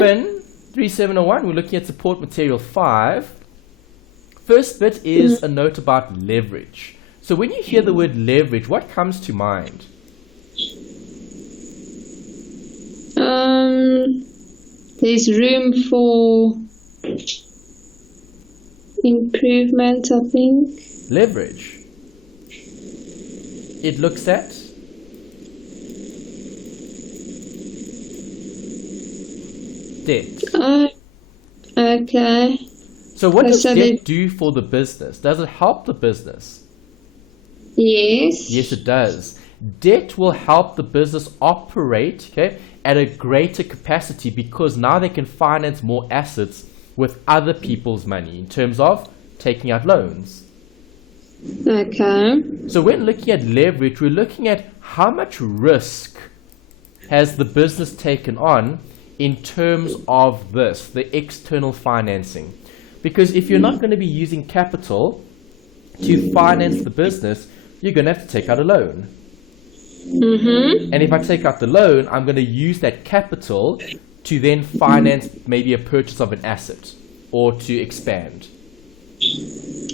FIN3701, we're looking at support material 5. First bit is a note about leverage. So when you hear the word leverage, what comes to mind? There's room for improvement, I think. Leverage. It looks at debt. Okay. So what does debt do for the business? Does it help the business? Yes. Yes, it does. Debt will help the business operate, okay, at a greater capacity because now they can finance more assets with other people's money in terms of taking out loans. Okay. So when looking at leverage, we're looking at how much risk has the business taken on in terms of this, the external financing. Because if you're not going to be using capital to finance the business, you're going to have to take out a loan. And if I take out the loan, I'm going to use that capital to then finance maybe a purchase of an asset or to expand.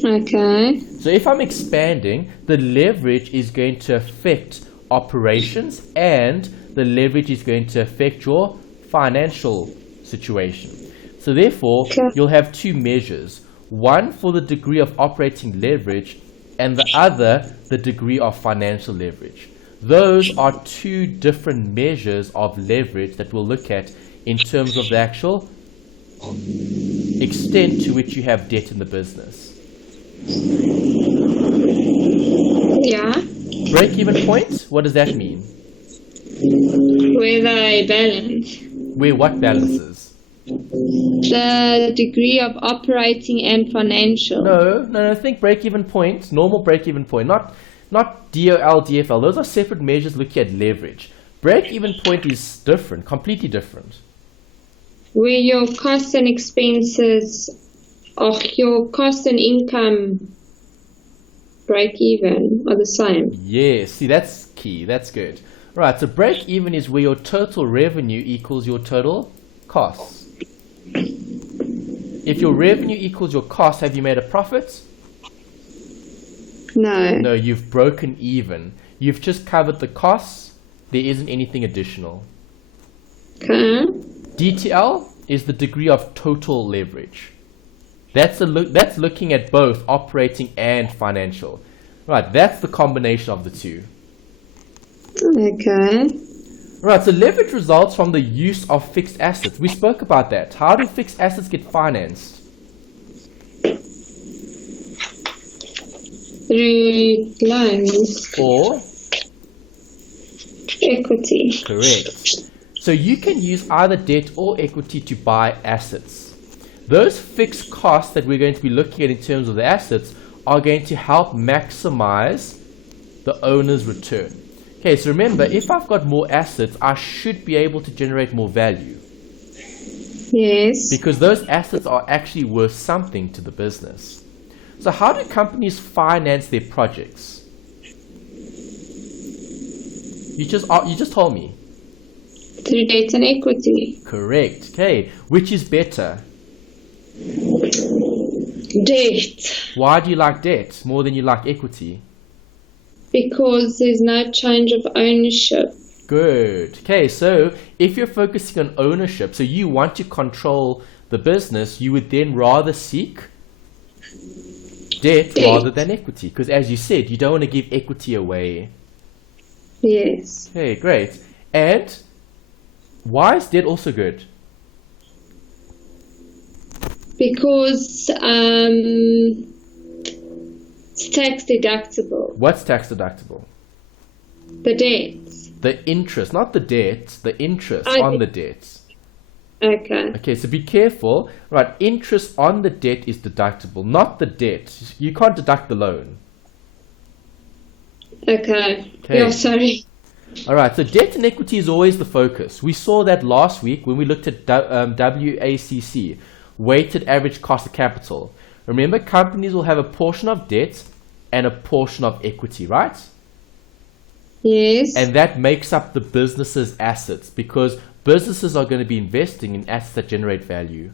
Okay. So if I'm expanding, the leverage is going to affect operations and the leverage is going to affect your financial situation. So therefore, you'll have two measures. One for the degree of operating leverage and the other, the degree of financial leverage. Those are two different measures of leverage that we'll look at in terms of the actual extent to which you have debt in the business. Yeah. Break-even point, what does that mean? Where they balance. Where what balances? The degree of operating and financial. No, think break-even point, normal break-even point, not DOL, DFL. Those are separate measures looking at leverage. Break-even point is different, completely different. Where your costs and expenses, or your cost and income break-even are the same. Yes, see, that's key. That's good. Right, so break-even is where your total revenue equals your total costs. If your revenue equals your cost, have you made a profit? No. No, you've broken even. You've just covered the costs. There isn't anything additional. Okay. DTL is the degree of total leverage. That's looking at both operating and financial. Right, that's the combination of the two. Okay. Right, so leverage results from the use of fixed assets. We spoke about that. How do fixed assets get financed? Through loans. Or? Equity. Correct. So you can use either debt or equity to buy assets. Those fixed costs that we're going to be looking at in terms of the assets are going to help maximize the owner's return. Okay, so remember, if I've got more assets, I should be able to generate more value. Yes. Because those assets are actually worth something to the business. So how do companies finance their projects? You just told me. Through debt and equity. Correct. Okay, which is better? Debt. Why do you like debt more than you like equity? Because there's no change of ownership. Good. Okay, so if you're focusing on ownership, so you want to control the business, you would then rather seek debt rather than equity. Because as you said, you don't want to give equity away. Yes. Okay, great. And why is debt also good? Because it's tax deductible. What's tax deductible? The debts. The interest, not the debt, the interest on the debt. Okay. Okay, so be careful. Right, interest on the debt is deductible, not the debt. You can't deduct the loan. Okay. Yeah, sorry. All right, so debt and equity is always the focus. We saw that last week when we looked at WACC, weighted average cost of capital. Remember, companies will have a portion of debt and a portion of equity, right? Yes. And that makes up the business's assets because businesses are going to be investing in assets that generate value.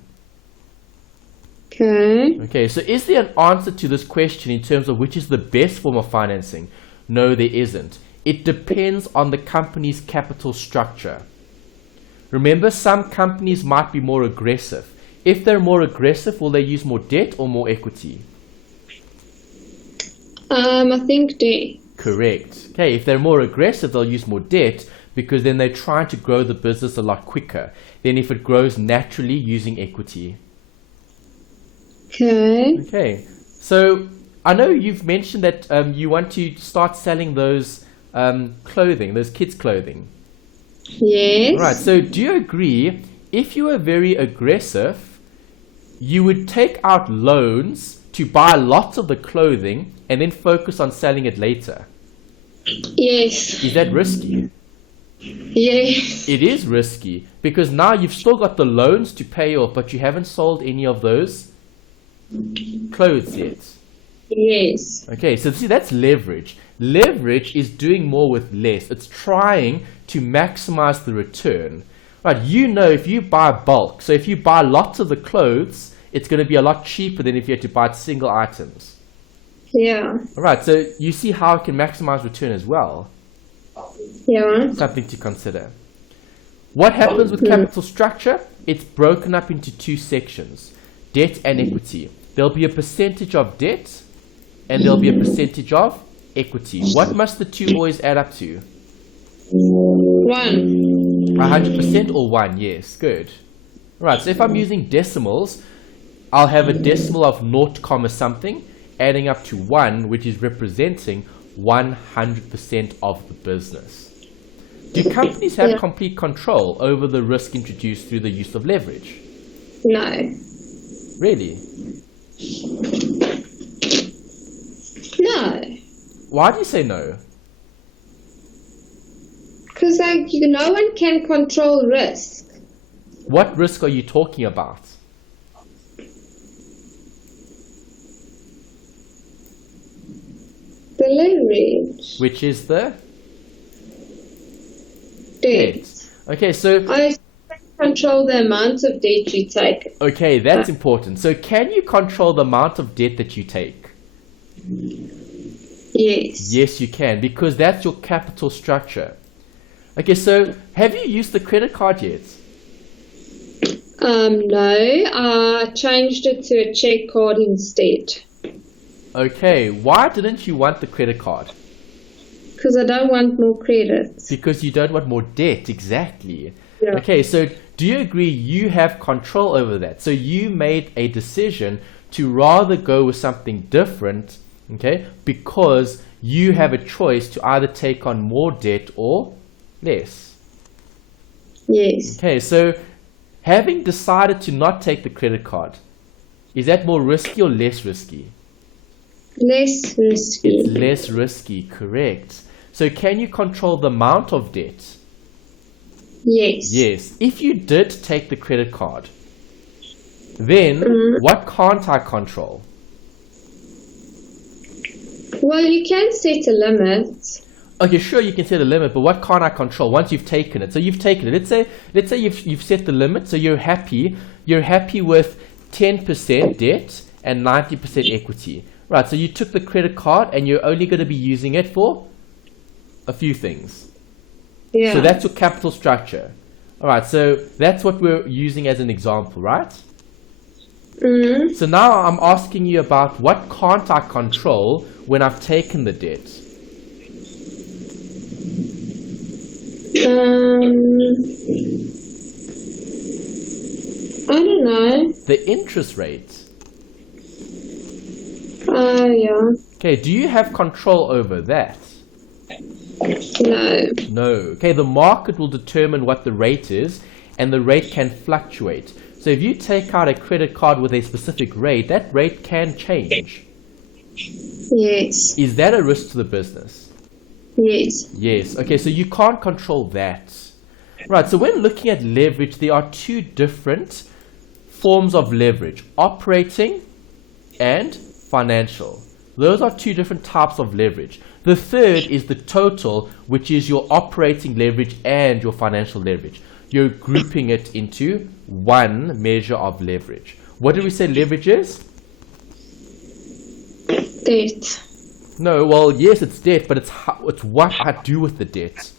Okay. Okay, so is there an answer to this question in terms of which is the best form of financing? No, there isn't. It depends on the company's capital structure. Remember, some companies might be more aggressive. If they're more aggressive, will they use more debt or more equity? I think debt. Correct. Okay, if they're more aggressive, they'll use more debt because then they're trying to grow the business a lot quicker than if it grows naturally using equity. Okay. Okay, so I know you've mentioned that you want to start selling those clothing, those kids' clothing. Yes. All right, so do you agree if you were very aggressive, you would take out loans to buy lots of the clothing and then focus on selling it later? Yes. Is that risky? Yes. It is risky because now you've still got the loans to pay off, but you haven't sold any of those clothes yet. Yes. Okay, so see, that's leverage. Leverage is doing more with less. It's trying to maximize the return. Right, you know, if you buy bulk, so if you buy lots of the clothes, it's going to be a lot cheaper than if you had to buy single items. Yeah. All right, so you see how it can maximize return as well. Yeah. Something to consider. What happens with capital structure? It's broken up into two sections, debt and equity. There'll be a percentage of debt and there'll be a percentage of equity. What must the two always add up to? 1. 100% or 1? Yes, good. Right, so if I'm using decimals, I'll have a decimal of 0, comma something, adding up to 1, which is representing 100% of the business. Do companies have complete control over the risk introduced through the use of leverage? No. Really? No. Why do you say no? Because no one can control risk. What risk are you talking about? The leverage. Which is the Debt. Okay, so I control the amount of debt you take. okay, that's important. So can you control the amount of debt that you take? Yes. Yes, you can, because that's your capital structure. Okay, so have you used the credit card yet? No, I changed it to a check card instead. Okay, why didn't you want the credit card? Because I don't want more credit. Because you don't want more debt, exactly. Yeah. Okay, so do you agree you have control over that? So you made a decision to rather go with something different, okay, because you have a choice to either take on more debt or less. Yes. Okay, so having decided to not take the credit card, is that more risky or less risky? Less risky. It's less risky, correct. So can you control the amount of debt? Yes. Yes. If you did take the credit card, then what can't I control? Well, you can set a limit. Okay, sure, you can set a limit, but what can't I control once you've taken it? So you've taken it. Let's say you've set the limit, so you're happy with 10% debt and 90% equity. Right, so you took the credit card and you're only going to be using it for a few things. Yeah. So that's your capital structure. All right, so that's what we're using as an example, right? So now I'm asking you about what can't I control when I've taken the debt? I don't know. The interest rate. Yeah. Okay, do you have control over that? No. No. Okay, the market will determine what the rate is, and the rate can fluctuate. So if you take out a credit card with a specific rate, that rate can change. Yes. Is that a risk to the business? Yes. Yes. Okay, so you can't control that. Right, so when looking at leverage, there are two different forms of leverage, operating and financial. Those are two different types of leverage. The third is the total, which is your operating leverage and your financial leverage. you're grouping it into one measure of leverage. What did we say leverage is? Debt. No, well, yes, it's debt, but it's what I do with the debt.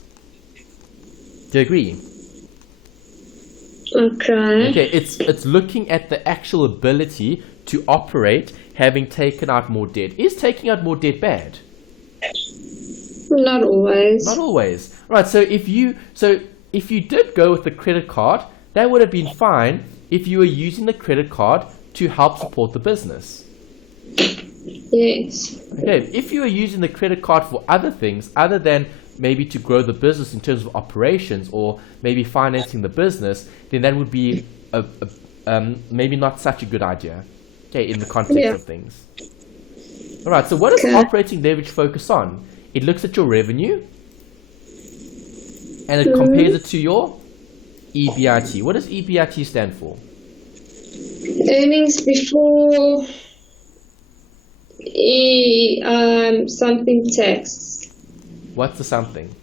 Do you agree? Okay. Okay, it's looking at the actual ability to operate having taken out more debt. Is taking out more debt bad? Not always. Not always. Right, so if you did go with the credit card, that would have been fine if you were using the credit card to help support the business. Yes. Okay, if you are using the credit card for other things other than maybe to grow the business in terms of operations or maybe financing the business, then that would be maybe not such a good idea. Okay, in the context of things. All right, so what does operating leverage focus on? It looks at your revenue and it compares it to your EBIT. What does EBIT stand for? Earnings before something tax. What's the something?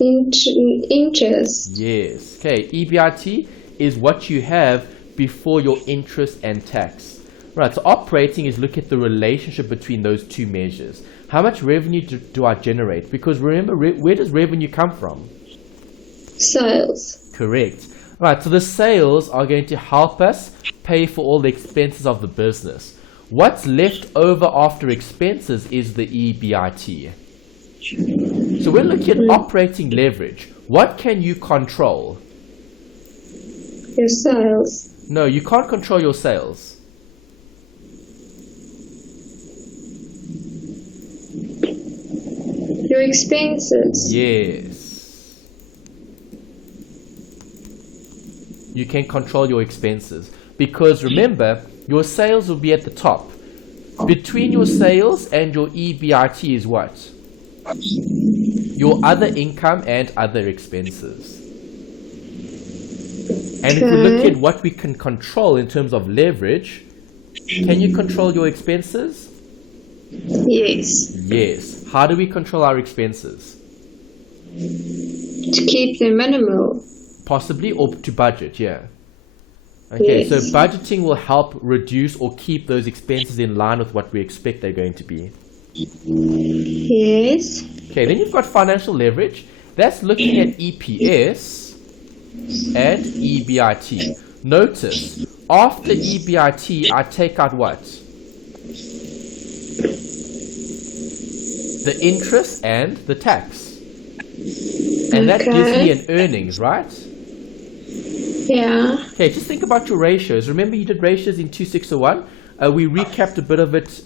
Interest. Yes. Okay, EBIT is what you have before your interest and tax. Right, so operating is look at the relationship between those two measures. How much revenue do I generate? Because remember, where does revenue come from? Sales. Correct. Right, so the sales are going to help us pay for all the expenses of the business. What's left over after expenses is the EBIT. So we're looking at operating leverage. What can you control? Your sales. No, you can't control your sales. Your expenses. Yes. You can control your expenses. Because remember, your sales will be at the top. Between your sales and your EBIT is what? Your other income and other expenses. And if we look at what we can control in terms of leverage, can you control your expenses? Yes. Yes. How do we control our expenses? To keep them minimal. Possibly, or to budget, yeah. Okay, so Yes. budgeting will help reduce or keep those expenses in line with what we expect they're going to be. Yes. Okay, then you've got financial leverage. That's looking at EPS and EBIT. Notice, after EBIT, I take out what? The interest and the tax. And that gives me an earnings, right? Yeah. Okay, just think about your ratios. Remember you did ratios in 2601? We recapped a bit of it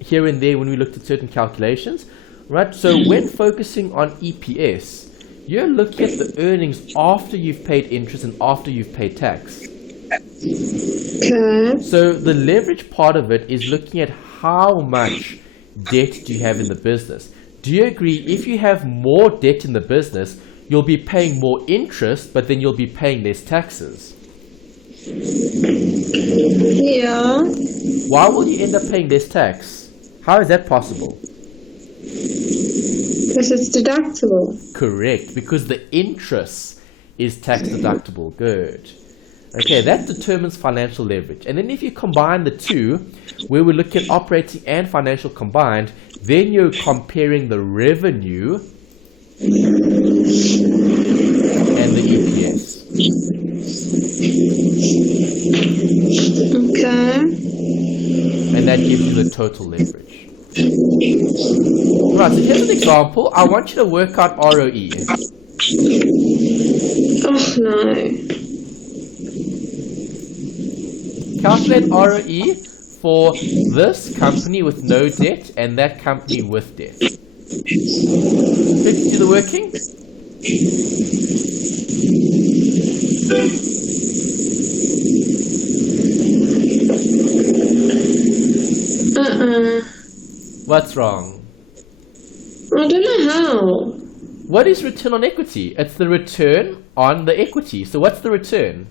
here and there when we looked at certain calculations. Right, so when focusing on EPS, you're looking at the earnings after you've paid interest and after you've paid tax. Okay. So the leverage part of it is looking at how much debt do you have in the business. Do you agree if you have more debt in the business, you'll be paying more interest, but then you'll be paying less taxes? Yeah. Why will you end up paying less tax? How is that possible? Because it's deductible. Correct, because the interest is tax deductible. Good. Okay, that determines financial leverage. And then if you combine the two, where we look at operating and financial combined, then you're comparing the revenue and the EPS. Okay. And that gives you the total leverage. Right, so here's an example. I want you to work out ROE. Oh no. Calculate ROE for this company with no debt and that company with debt. Let's do the working. What's wrong? I don't know how. What is return on equity? It's the return on the equity. So what's the return?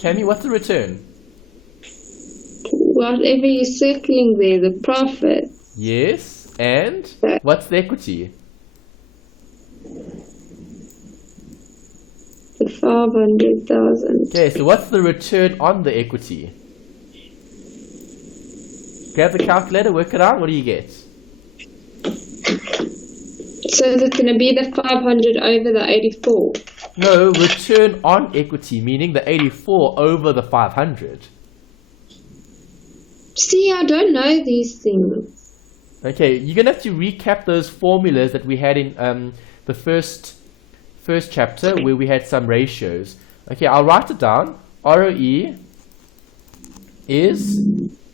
Tammy, what's the return? whatever you're circling there, the profit. Yes, and what's the equity? The 500,000. Okay, so what's the return on the equity? Grab the calculator, work it out, what do you get? So is it going to be the 500 over the 84? No, return on equity, meaning the 84 over the 500. See, I don't know these things. Okay, you're going to have to recap those formulas that we had in the first chapter where we had some ratios. Okay, I'll write it down. ROE is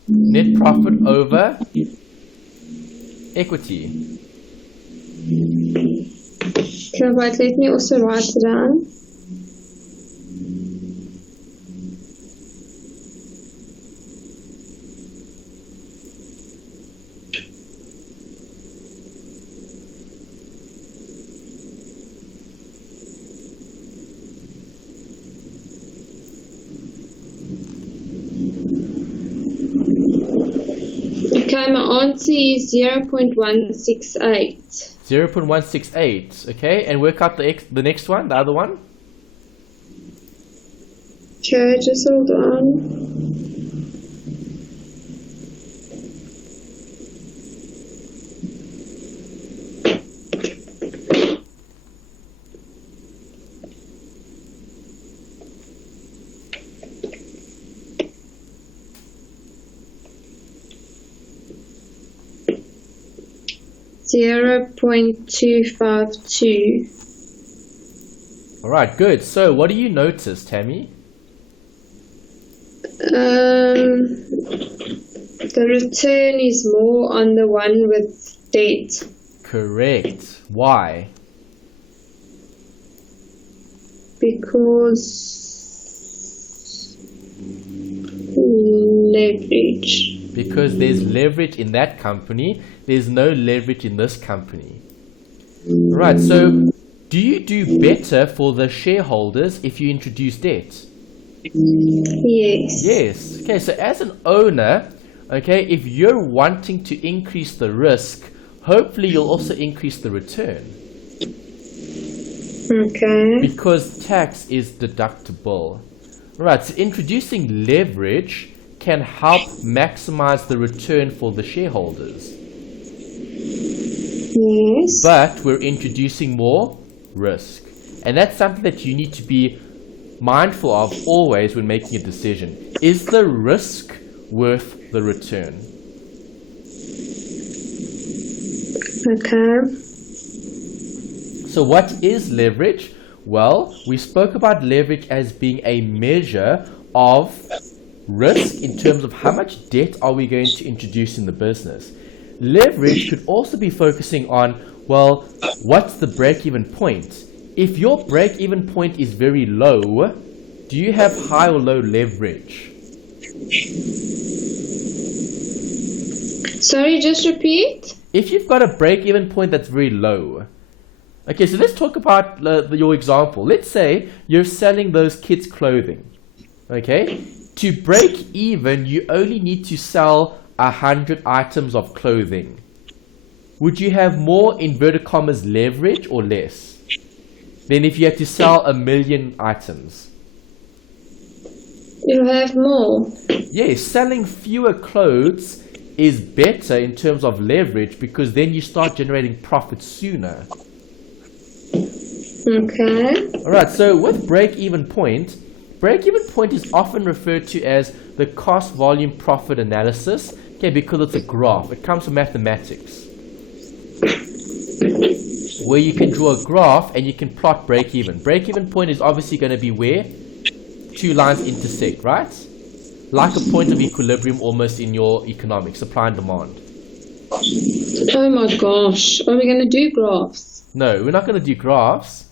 net profit over equity. Okay, but let me also write it down. Okay, my answer is 0.168. 0.168. Okay, and work out the next one, the other one. Okay, just hold on. $0.252. All right, good. So, what do you notice, Tammy? The return is more on the one with debt. Correct. Why? Because leverage. Because there's leverage in that company, there's no leverage in this company. Right, so do you do better for the shareholders if you introduce debt? Yes. Yes. Okay, so as an owner, okay, if you're wanting to increase the risk, hopefully you'll also increase the return. Okay. Because tax is deductible. Right, so introducing leverage can help maximize the return for the shareholders. Yes. But we're introducing more risk. And that's something that you need to be mindful of always when making a decision. Is the risk worth the return? Okay. So what is leverage? Well, we spoke about leverage as being a measure of risk in terms of how much debt are we going to introduce in the business. Leverage could also be focusing on, well, what's the break-even point? If your break-even point is very low, do you have high or low leverage? Sorry, just repeat. If you've got a break-even point that's very low, okay, so let's talk about your example. Let's say you're selling those kids' clothing, okay? To break even, you only need to sell 100 items of clothing. Would you have more, inverted commas, leverage or less than if you had to sell 1 million items? You have more. Yes, selling fewer clothes is better in terms of leverage because then you start generating profit sooner. Okay. Alright, so with break-even point is often referred to as the cost volume profit analysis, okay, because it's a graph. It comes from mathematics, where you can draw a graph and you can plot break-even. Break-even point is obviously going to be where two lines intersect, right? Like a point of equilibrium almost in your economics, supply and demand. Oh my gosh. Are we going to do graphs? No, we're not going to do graphs,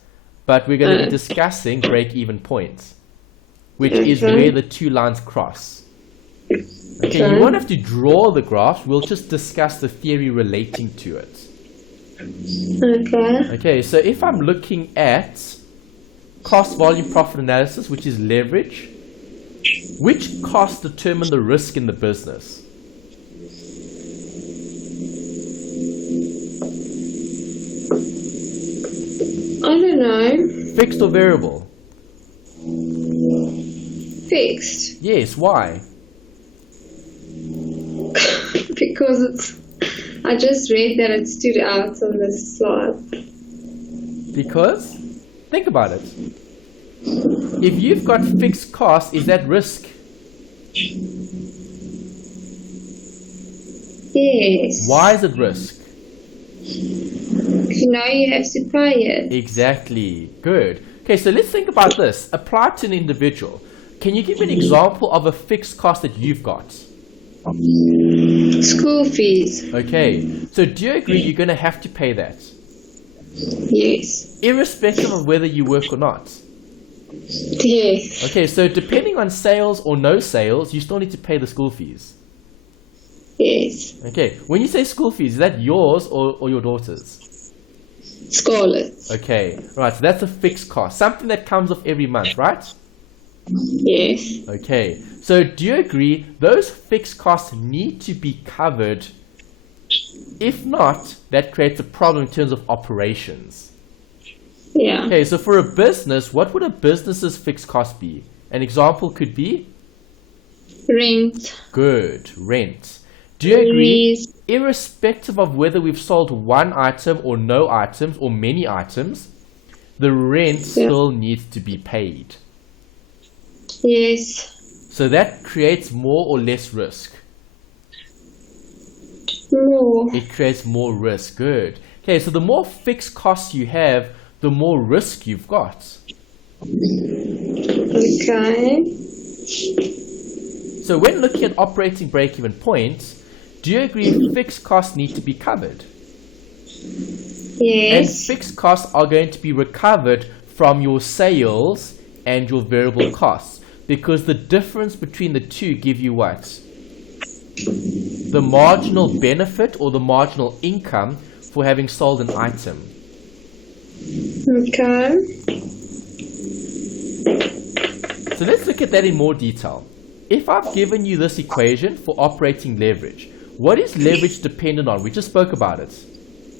but we're going to be discussing break-even points, which is where the two lines cross. Okay, you won't have to draw the graphs, we'll just discuss the theory relating to it. Okay. Okay, so if I'm looking at cost volume profit analysis, which is leverage, Which costs determine the risk in the business? I don't know. Fixed or variable? Fixed. Yes, why? Because I just read that it stood out on this slide. Because? Think about it. If you've got fixed costs, is that risk? Yes. Why is it risk? You know you have to pay it. Exactly. Good. Okay, so let's think about this. Apply to an individual. Can you give me an example of a fixed cost that you've got? School fees. Okay, so do you agree you're going to have to pay that? Yes. Irrespective of whether you work or not? Yes. Okay, so depending on sales or no sales, you still need to pay the school fees. Yes. Okay, when you say school fees, is that yours or your daughter's? Scarlett's. Okay, right, so that's a fixed cost, something that comes off every month, right? Yes. Okay, so do you agree those fixed costs need to be covered? If not, that creates a problem in terms of operations. Yeah. Okay, so for a business, what would a business's fixed cost be? An example could be? Rent. Good, rent. Do you agree, Yes. irrespective of whether we've sold one item or no items or many items, the rent still needs to be paid? Yes. So that creates more or less risk? More. It creates more risk. Good. Okay, so the more fixed costs you have, the more risk you've got. Okay. So when looking at operating break-even points, do you agree fixed costs need to be covered? And Yes. fixed costs are going to be recovered from your sales and your variable costs, because the difference between the two give you what? The marginal benefit or the marginal income for having sold an item. Okay. So let's look at that in more detail. If I've given you this equation for operating leverage, what is leverage dependent on? We just spoke about it.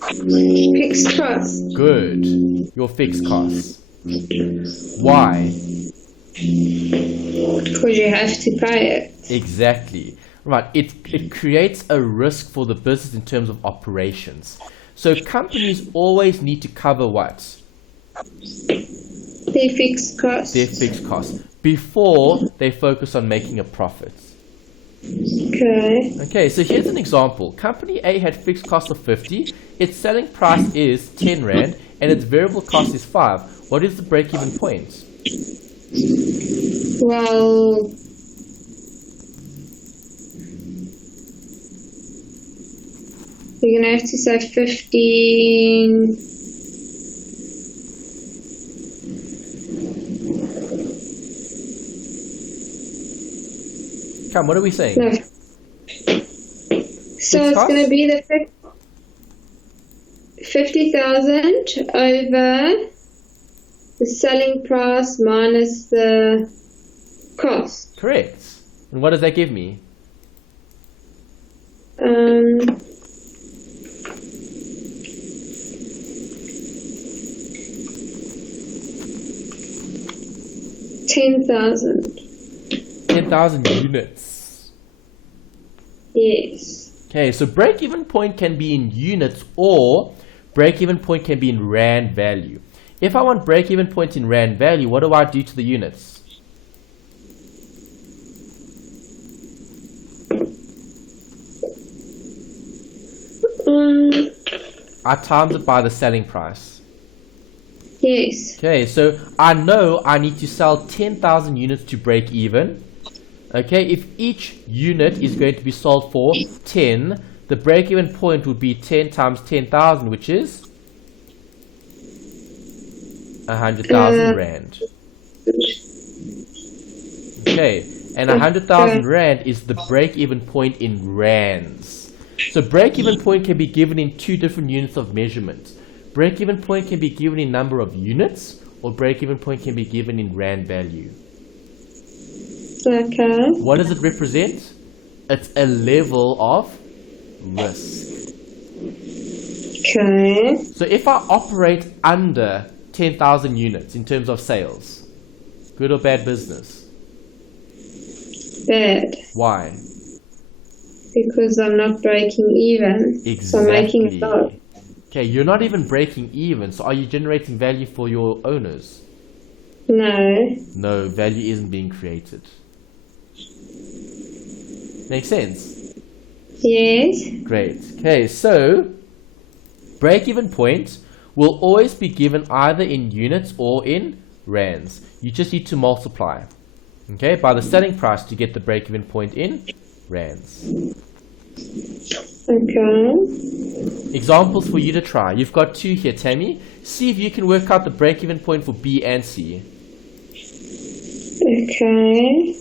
Fixed cost. Good. Your fixed costs. Why? Because you have to pay it. Exactly. Right. It creates a risk for the business in terms of operations. So companies always need to cover what? Their fixed costs. Their fixed costs before they focus on making a profit. Okay. Okay, so here's an example. Company A had fixed cost of 50, its selling price is 10 Rand, and its variable cost is 5. What is the break-even point? Well, you're going to have to say 15. Come, what are we saying? No. So it's going to be the 50,000 over the selling price minus the cost. Correct. And what does that give me? 10,000. 10,000 units. Yes. Okay, so break-even point can be in units or break-even point can be in Rand value. If I want break-even point in Rand value, what do I do to the units? I times it by the selling price. Yes. Okay, so I know I need to sell 10,000 units to break even. Okay, if each unit is going to be sold for 10, the break-even point would be 10 times 10,000, which is 100,000 Rand. Okay, and 100,000 Rand is the break-even point in Rands. So break-even point can be given in two different units of measurement. Break-even point can be given in number of units, or break-even point can be given in Rand value. Okay. What does it represent? It's a level of risk. Okay. So if I operate under 10,000 units in terms of sales, good or bad business? Bad. Why? Because I'm not breaking even. Exactly. So I'm making a loss. Okay, you're not even breaking even, so are you generating value for your owners? No. No, value isn't being created. Make sense? Yes. Great. Okay, so break-even point will always be given either in units or in rands. You just need to multiply, okay, by the selling price to get the break-even point in rands. Okay. Examples for you to try. You've got two here, Tammy. See if you can work out the break-even point for B and C. Okay.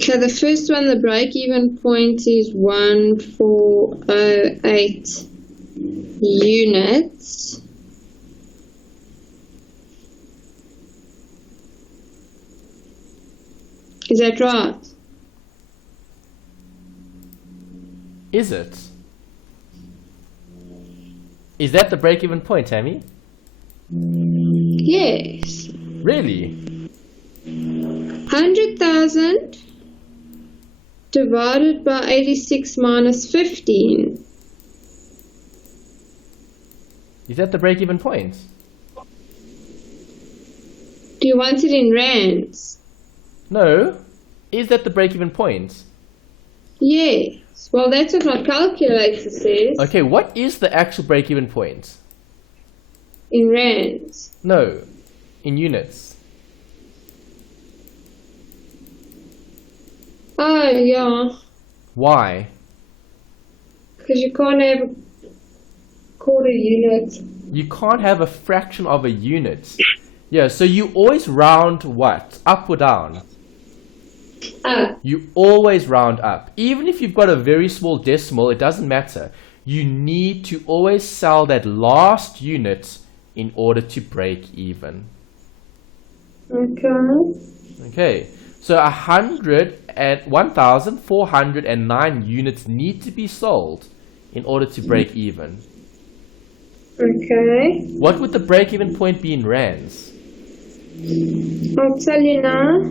So the first one, the break-even point is 1408 units. Is that right? Is it? Is that the break-even point, Tammy? Yes. Really? 100,000 divided by 86 minus 15. Is that the break-even point? Do you want it in rands? No. Is that the break-even point? Yes. Well, that's what my calculator says. Okay, what is the actual break-even point? In rands. No. In units. Oh, yeah. Why? Because you can't have a quarter unit. You can't have a fraction of a unit. Yeah, so you always round what? Up or down? Up. You always round up. Even if you've got a very small decimal, it doesn't matter. You need to always sell that last unit in order to break even. Okay. Okay, so 1,409 units need to be sold in order to break even. Okay. What would the break-even point be in rands? I'll tell you now.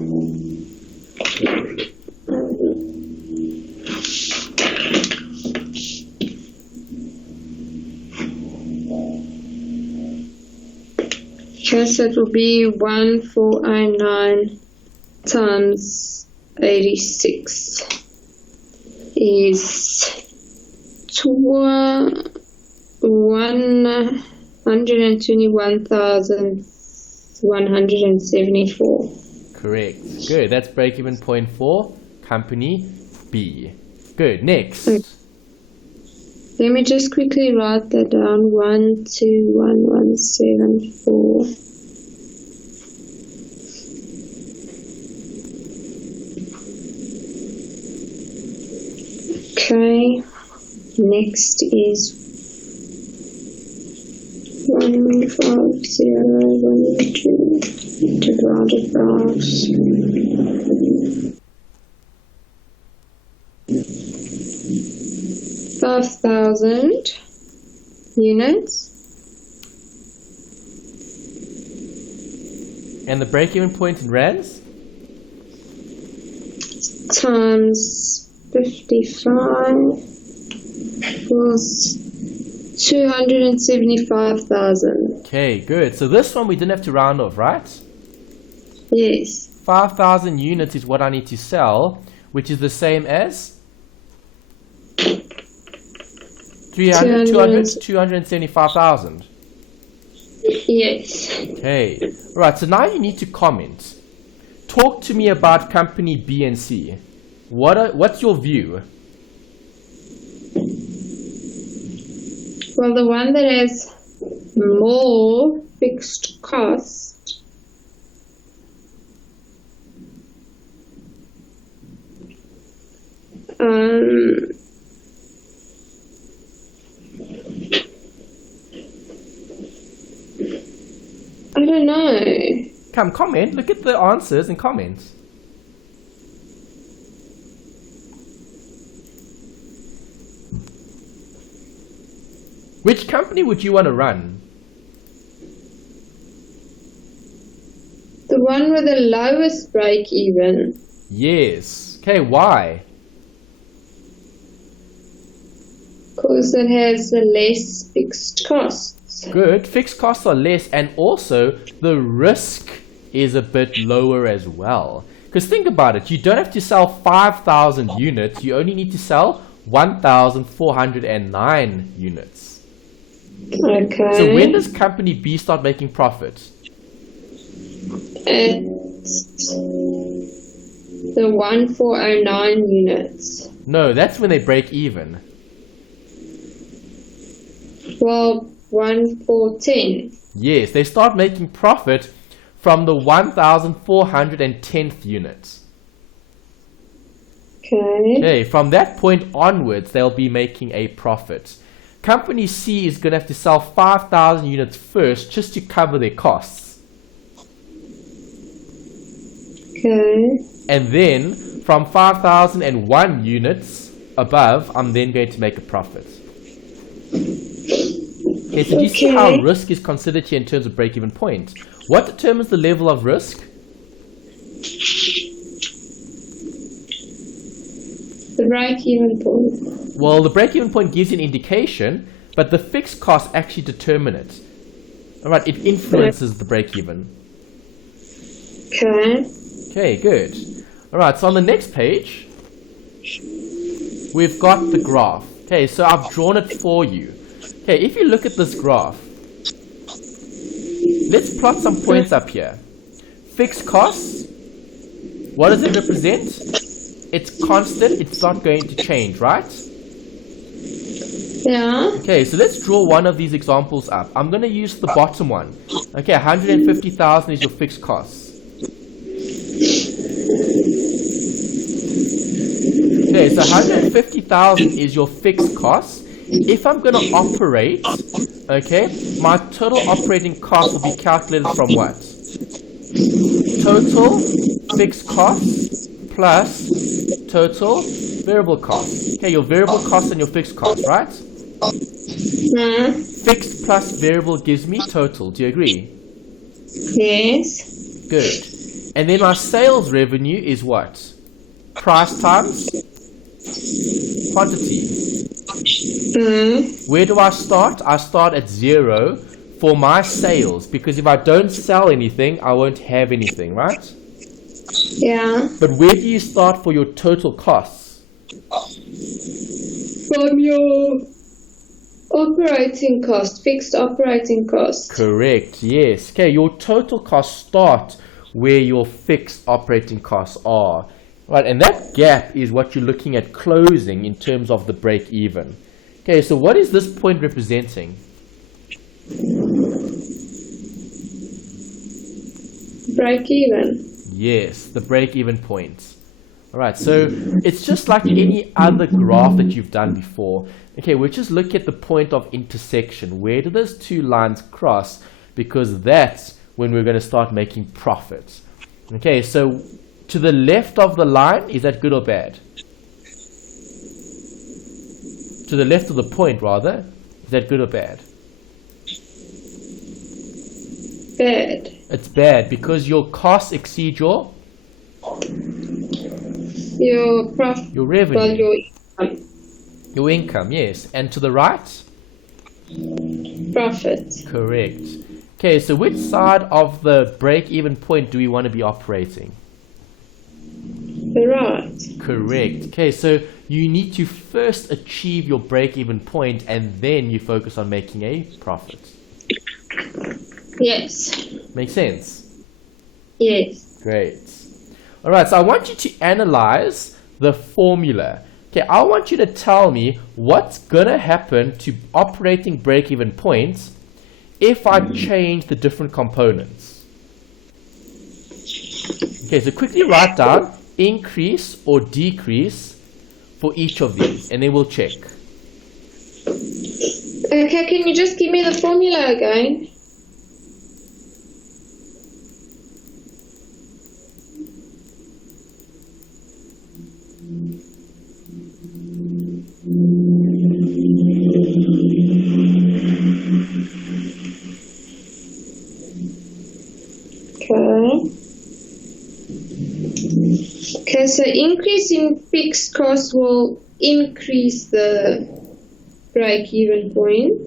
Okay, so it will be 1409 times 86 is 121,174. Correct. Good. That's break-even point for company B. Good. Next. Okay. Let me just quickly write that down. 121,174. Okay. Next is 15012 divided by 5,000 units. And the break-even point in rands? Times 55 was 275,000. Okay, good. So this one we didn't have to round off, right? Yes. 5,000 units is what I need to sell, which is the same as 275,000. Yes. Okay. Right, so now you need to comment. Talk to me about company B and C. What's your view? Well, the one that has more fixed cost I don't know. Come, comment. Look at the answers and comment. Which company would you want to run? The one with the lowest break even. Yes. Okay, why? Because it has the less fixed costs. Good. Fixed costs are less, and also the risk is a bit lower as well. Because think about it, you don't have to sell 5,000 units, you only need to sell 1,409 units. Okay. So when does company B start making profits? It's the 1,409 units. No, that's when they break even. Well, 1,410. Yes, they start making profit from the 1,410th unit. Okay. Okay, from that point onwards, they'll be making a profit. Company C is going to have to sell 5,000 units first just to cover their costs. Okay. And then from 5,001 units above, I'm then going to make a profit. Okay, so do you see how risk is considered here in terms of break-even point? What determines the level of risk? The break-even point. Well, the break-even point gives you an indication, but the fixed costs actually determine it. Alright, it influences the break-even. Okay. Okay, good. Alright, so on the next page, we've got the graph. Okay, so I've drawn it for you. Okay, if you look at this graph, let's plot some points up here. Fixed costs, what does it represent? It's constant, it's not going to change, right? Yeah. Okay, so let's draw one of these examples up. I'm going to use the bottom one. Okay, 150,000 is your fixed costs. Okay, so 150,000 is your fixed costs. If I'm going to operate, okay, my total operating cost will be calculated from what? Total fixed costs plus total variable costs. Okay, your variable costs and your fixed costs, right? Fixed plus variable gives me total. Do you agree? Yes. Good. And then my sales revenue is what? Price times quantity. Where do I start? I start at 0 for my sales, because if I don't sell anything, I won't have anything, right? Yeah. But where do you start for your total costs? From your operating cost, fixed operating cost. Correct, yes. Okay, your total costs start where your fixed operating costs are. Right, and that gap is what you're looking at closing in terms of the break even. Okay, so what is this point representing? Break even. Yes, the break-even point. Alright, so it's just like any other graph that you've done before. Okay, we're just looking at the point of intersection. Where do those two lines cross? Because that's when we're going to start making profits. Okay, so to the left of the line, is that good or bad? To the left of the point, rather, is that good or bad? Bad. It's bad because your costs exceed your profit. your revenue. Well, your income. Your income, yes. And to the right? Profit. Correct. Okay, so which side of the break-even point do we want to be operating? The right. Correct. Okay, so you need to first achieve your break-even point and then you focus on making a profit. Yes. Make sense? Yes. Great. All right, so I want you to analyze the formula. Okay, I want you to tell me what's going to happen to operating break-even points if I change the different components. Okay, so quickly write down increase or decrease for each of these, and then we'll check. Okay, can you just give me the formula again? Okay, so increase in fixed cost will increase the break-even point.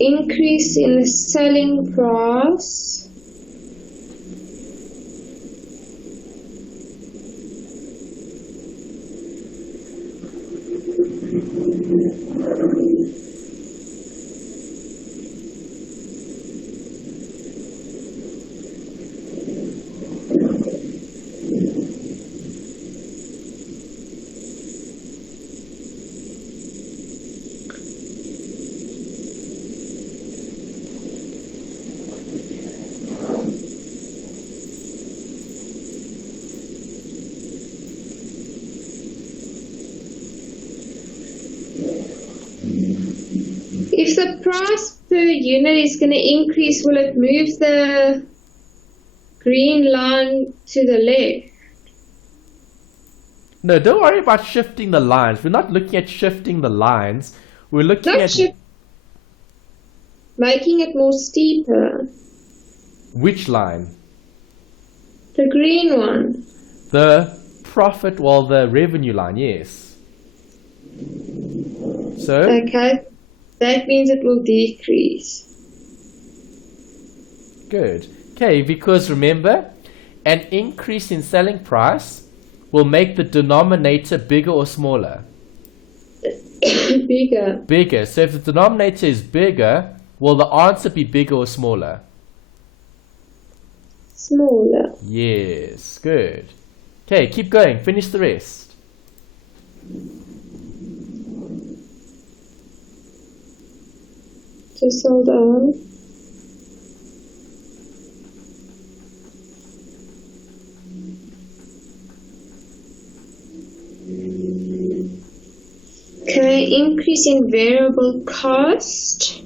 Increase in the selling price if the price per unit is going to increase, will it move the green line to the left? No, don't worry about shifting the lines. We're not looking at shifting the lines. We're looking at making it more steeper. which line? The green one. The profit, well, the revenue line, yes. So? Okay, that means it will decrease. Good. Okay, because remember, an increase in selling price will make the denominator bigger or smaller? Bigger. Bigger. So if the denominator is bigger, will the answer be bigger or smaller? Smaller. Yes, good. Okay, keep going. Finish the rest. Just hold on. Okay, increase in variable cost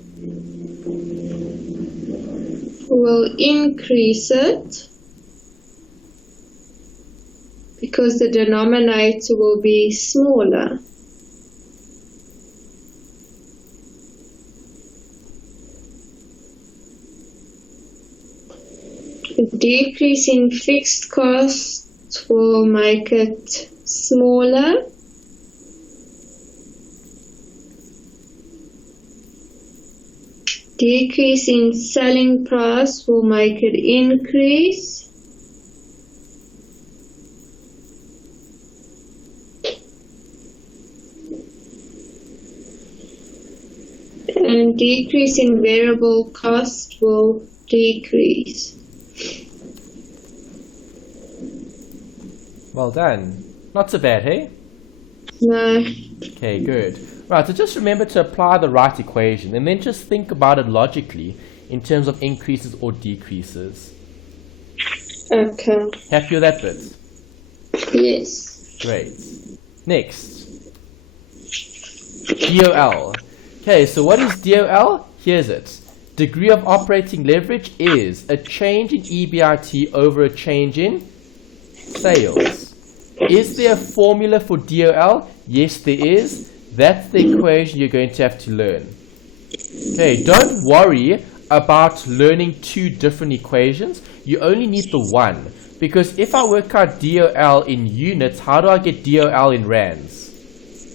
will increase it because the denominator will be smaller. A decrease in fixed cost will make it smaller. Decrease in selling price will make it increase. And decrease in variable cost will decrease. Well done. Not so bad, hey? No. Okay, good. Right, so just remember to apply the right equation and then just think about it logically in terms of increases or decreases. Okay. Happy with that bit? Yes. Great. Next. DOL. Okay, so what is DOL? Here's it. Degree of operating leverage is a change in EBIT over a change in sales. Is there a formula for DOL? Yes, there is. That's the equation you're going to have to learn. Okay, don't worry about learning two different equations. You only need the one. Because if I work out DOL in units, how do I get DOL in rands?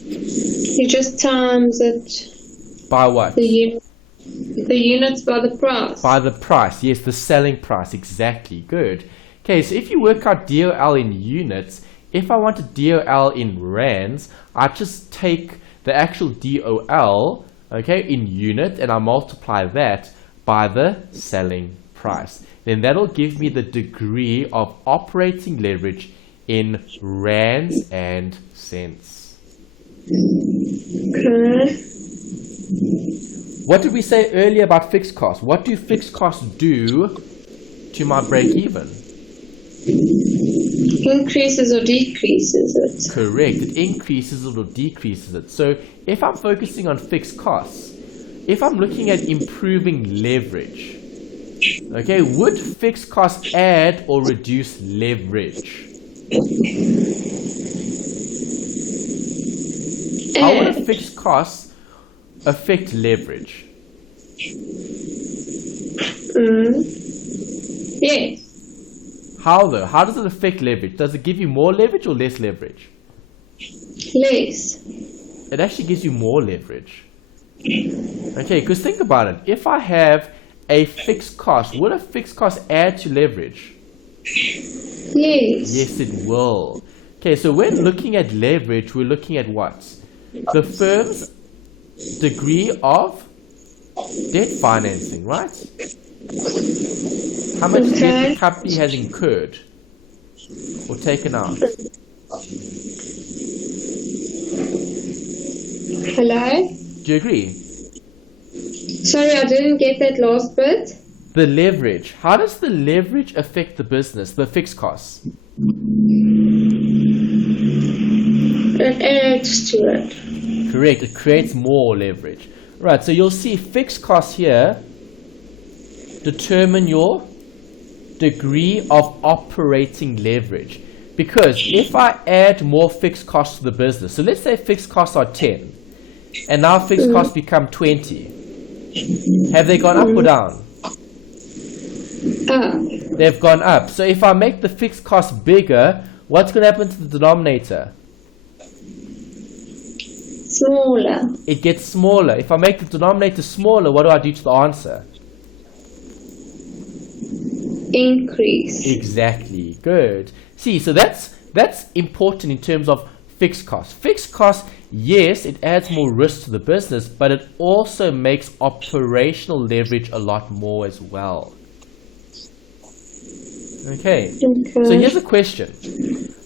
You just times it. By what? The units by the price. By the price, yes, the selling price, exactly. Good. Okay, so if you work out DOL in units, if I wanted DOL in rands, I just take the actual DOL, okay, in unit, and I multiply that by the selling price. Then that'll give me the degree of operating leverage in rands and cents. Okay. What did we say earlier about fixed costs? What do fixed costs do to my break-even? Increases or decreases it? Correct. It increases it or decreases it. So if I'm focusing on fixed costs, if I'm looking at improving leverage, okay, would fixed costs add or reduce leverage? How would a fixed cost affect leverage? Yes. How though? How does it affect leverage? Does it give you more leverage or less leverage? Less. It actually gives you more leverage. Okay, because think about it. If I have a fixed cost, would a fixed cost add to leverage? Yes. Yes, it will. Okay, so when looking at leverage, we're looking at what? The firm's degree of debt financing, right? How much debt the company has incurred or taken out. Hello? Do you agree? Sorry, I didn't get that last bit. The leverage. How does the leverage affect the business, the fixed costs? It adds to it. Correct. It creates more leverage. Right, so you'll see fixed costs here determine your degree of operating leverage. Because if I add more fixed costs to the business, so let's say fixed costs are 10, and now fixed costs become 20. Have they gone up or down? Up. They've gone up. So if I make the fixed cost bigger, what's going to happen to the denominator? Smaller. It gets smaller. If I make the denominator smaller, what do I do to the answer? Increase. Exactly. Good. See, so that's important in terms of fixed costs. Fixed costs, yes, it adds more risk to the business, but it also makes operational leverage a lot more as well. Okay. So here's a question.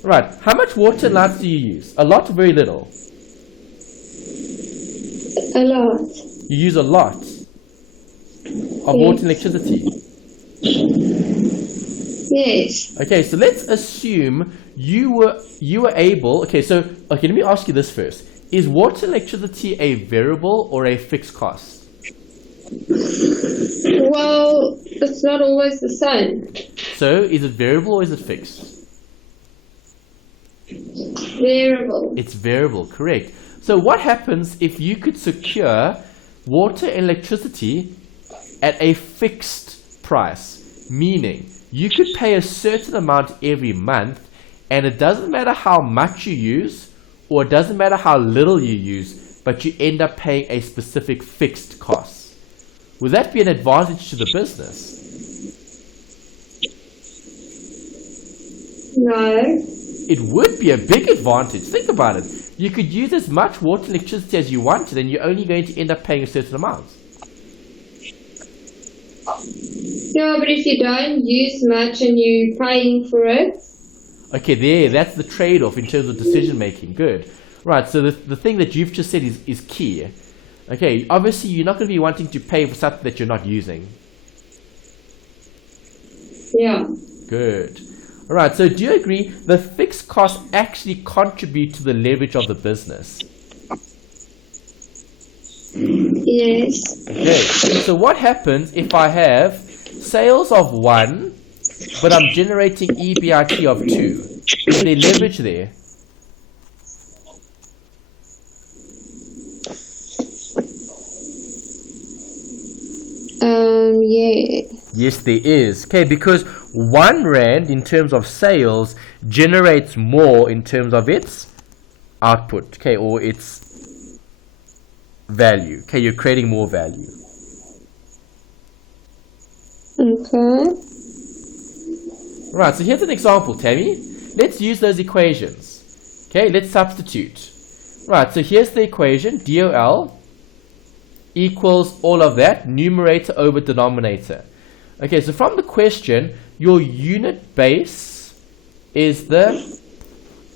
Right. How much water and lights do you use? A lot or very little? A lot. You use a lot of water and electricity. Yes. Okay, so let's assume you were able. Okay, let me ask you this first: is water and electricity a variable or a fixed cost? Well, it's not always the same. So, is it variable or is it fixed? Variable. It's variable, correct. So, what happens if you could secure water and electricity at a fixed price? Meaning, you could pay a certain amount every month, and it doesn't matter how much you use, or it doesn't matter how little you use, but you end up paying a specific fixed cost. Would that be an advantage to the business? No. It would be a big advantage. Think about it. You could use as much water and electricity as you wanted, and you're only going to end up paying a certain amount. Yeah, but if you don't use much and you're paying for it. Okay, that's the trade-off in terms of decision making. Good. Right, so the thing that you've just said is key. Okay, obviously you're not going to be wanting to pay for something that you're not using. Yeah. Good. All right, so do you agree the fixed costs actually contribute to the leverage of the business? Yes. Okay, so what happens if I have sales of 1, but I'm generating EBIT of 2? Is there leverage there? Yeah. Yes, there is. Okay, because 1 rand in terms of sales generates more in terms of its output, okay, or its value. Okay, you're creating more value. Okay. Right, so here's an example, Tammy. Let's use those equations. Okay, let's substitute. Right, so here's the equation. DOL equals all of that, numerator over denominator. Okay, so from the question, your unit base is the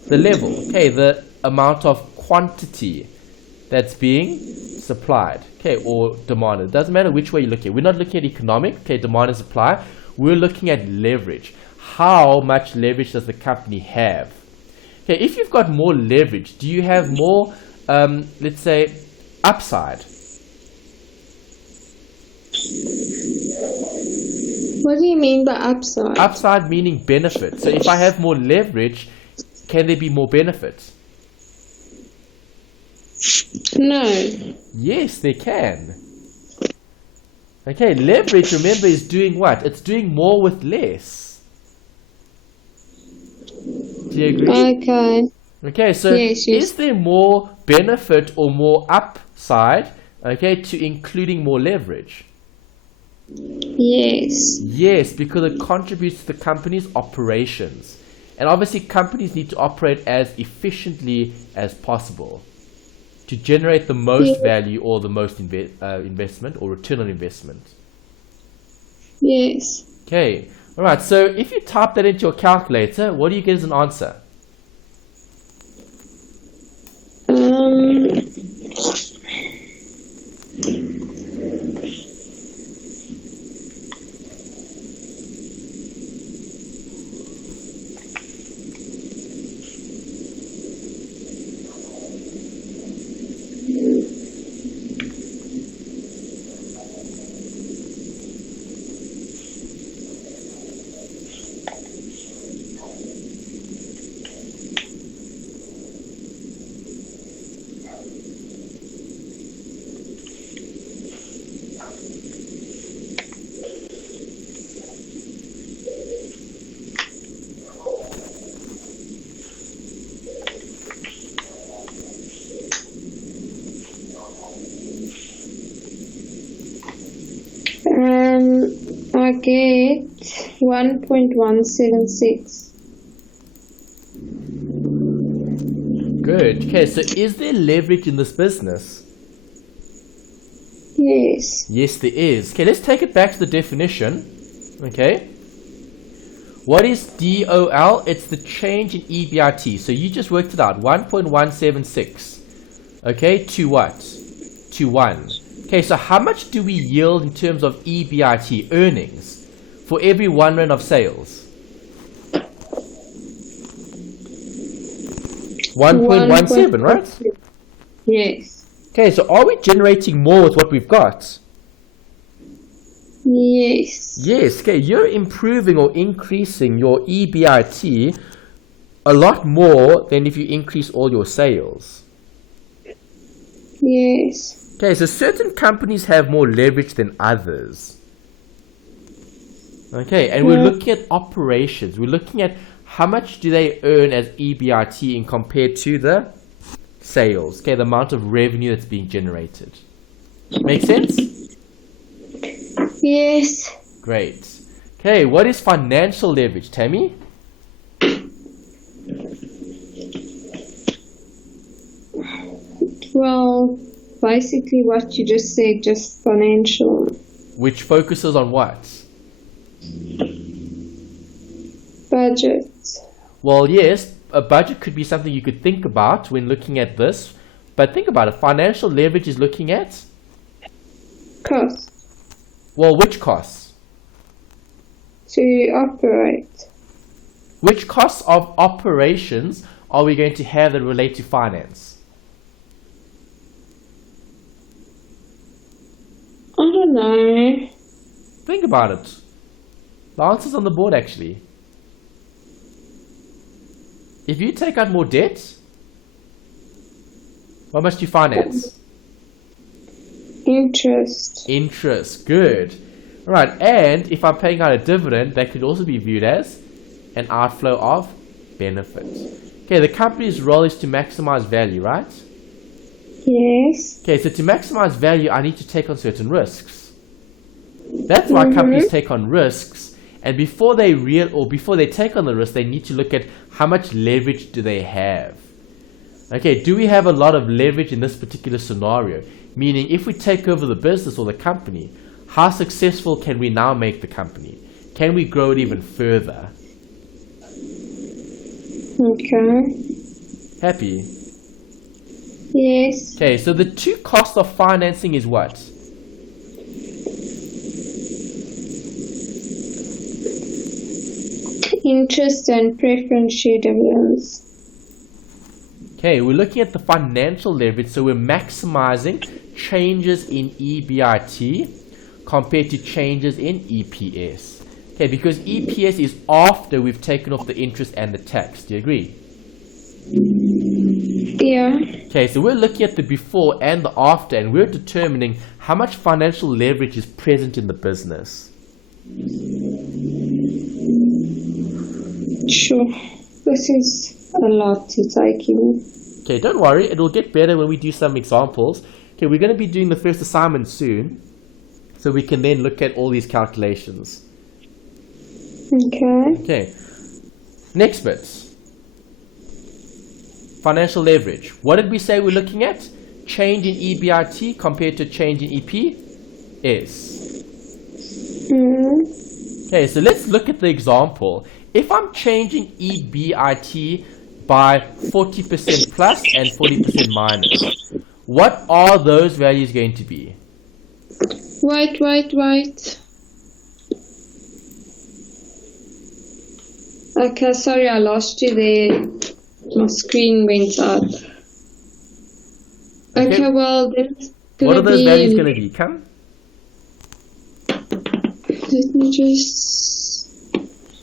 level, okay, the amount of quantity that's being supplied, okay, or demanded. It doesn't matter which way you look at it. We're not looking at economic, okay, demand and supply. We're looking at leverage. How much leverage does the company have? Okay, if you've got more leverage, do you have more, let's say, upside? What do you mean by upside? Upside meaning benefit. So if I have more leverage, can there be more benefits? No. Yes, they can. Okay, leverage, remember, is doing what? It's doing more with less. Do you agree? Okay. Okay, so Yes. is there more benefit or more upside, okay, to including more leverage? Yes. Yes, because it contributes to the company's operations. And obviously companies need to operate as efficiently as possible to generate the most value or the most investment or return on investment. Yes. Okay, all right, so if you type that into your calculator, what do you get as an answer? I get 1.176. Good. Okay, so is there leverage in this business? Yes. Yes, there is. Okay, let's take it back to the definition. Okay. What is DOL? It's the change in EBIT. So you just worked it out. 1.176. Okay, to what? To 1. Okay, so how much do we yield in terms of EBIT, earnings, for every 1 rand of sales? 1.17, right? Yes. Okay, so are we generating more with what we've got? Yes. Yes, okay, you're improving or increasing your EBIT a lot more than if you increase all your sales. Yes. Okay, so certain companies have more leverage than others. Okay, and we're looking at operations. We're looking at how much do they earn as EBIT in compared to the sales. Okay, the amount of revenue that's being generated. Make sense? Yes. Great. Okay, what is financial leverage, Tammy? Well, basically what you just said, just financial. Which focuses on what? Budget. Well, yes, a budget could be something you could think about when looking at this, but think about it. Financial leverage is looking at? Cost. Well, which costs? To operate. Which costs of operations are we going to have that relate to finance? I don't know. Think about it. The answer's on the board, actually. If you take out more debt, what must you finance? Interest. Interest. Good. All right, and if I'm paying out a dividend, that could also be viewed as an outflow of benefits. Okay, the company's role is to maximize value, right? Yes. Okay, so to maximize value, I need to take on certain risks. That's why companies take on risks, and before they take on the risk, they need to look at how much leverage do they have. Okay, do we have a lot of leverage in this particular scenario? Meaning, if we take over the business or the company, how successful can we now make the company? Can we grow it even further? Okay. Happy? Yes. Okay, so the two costs of financing is what? Interest and preference share dividends. Okay, we're looking at the financial leverage, so we're maximizing changes in EBIT compared to changes in EPS. Okay, because EPS is after we've taken off the interest and the tax. Do you agree? Yeah. Okay, so we're looking at the before and the after, and we're determining how much financial leverage is present in the business. Sure. This is a lot to take in. Okay, don't worry, it'll get better when we do some examples. Okay, we're going to be doing the first assignment soon, so we can then look at all these calculations. Okay. Okay, next bit. Financial leverage. What did we say we're looking at? Change in EBIT compared to change in EPS. Okay, so let's look at the example. If I'm changing EBIT by 40% plus and 40% minus, what are those values going to be? Wait. Okay, sorry, I lost you there. My screen went out. Okay, well, that's gonna what are those be, values going to be? Come. let me just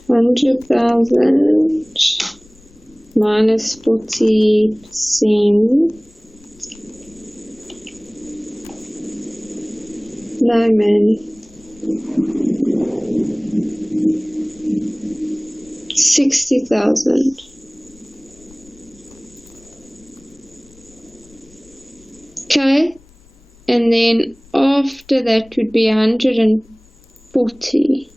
100,000 minus 40%. No, man. 60,000. Okay, and then after that would be 140.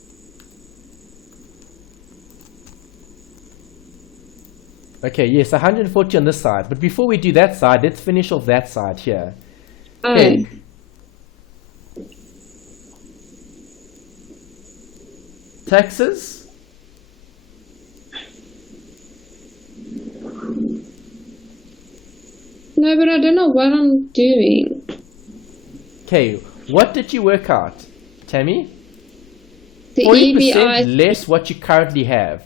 Okay, yes, 140 on this side. But before we do that side, let's finish off that side here. Okay. Taxes? No, but I don't know what I'm doing. Okay, what did you work out, Tammy? The 40% EBI. less what you currently have.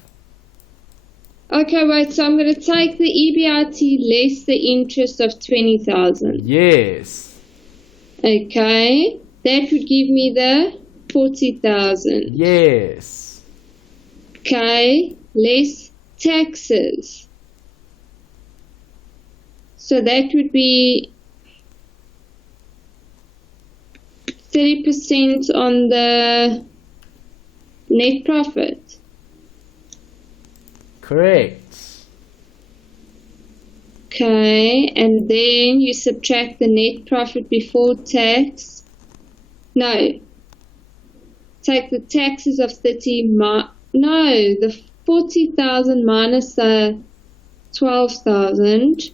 Okay, wait, so I'm going to take the EBIT less the interest of 20,000. Yes. Okay, that would give me the 40,000. Yes. Okay, less taxes. So that would be 30% on the net profit. Correct. Okay, and then you subtract the net profit before tax. No. Take the taxes of the 40,000 minus the 12,000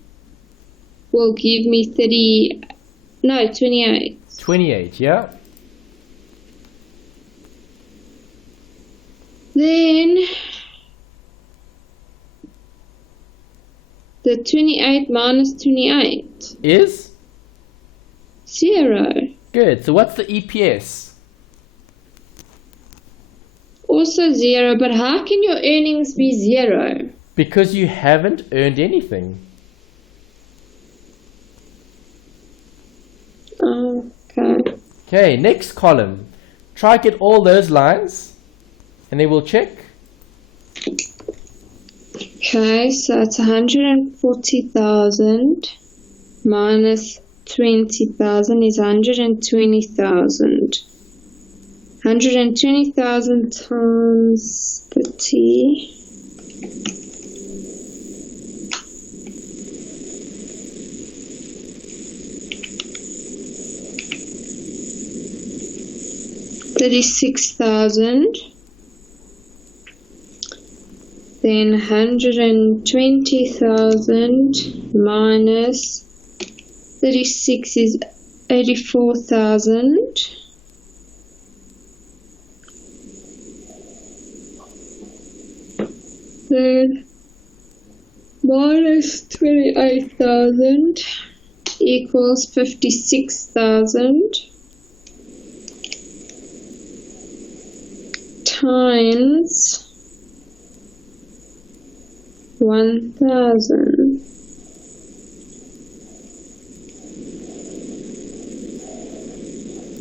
will give me 28. 28, yeah? Then the 28 minus 28 Is? 0. Good. So what's the EPS? Also 0, but how can your earnings be 0? Because you haven't earned anything. Okay. Okay, next column. Try get all those lines and then we'll check. Okay, so it's 140,000 minus 20,000 is 120,000. 120,000 times 30. $36,000. then 120,000 minus 36 is 84,000. Then minus 28,000 equals 56,000 times 1,000.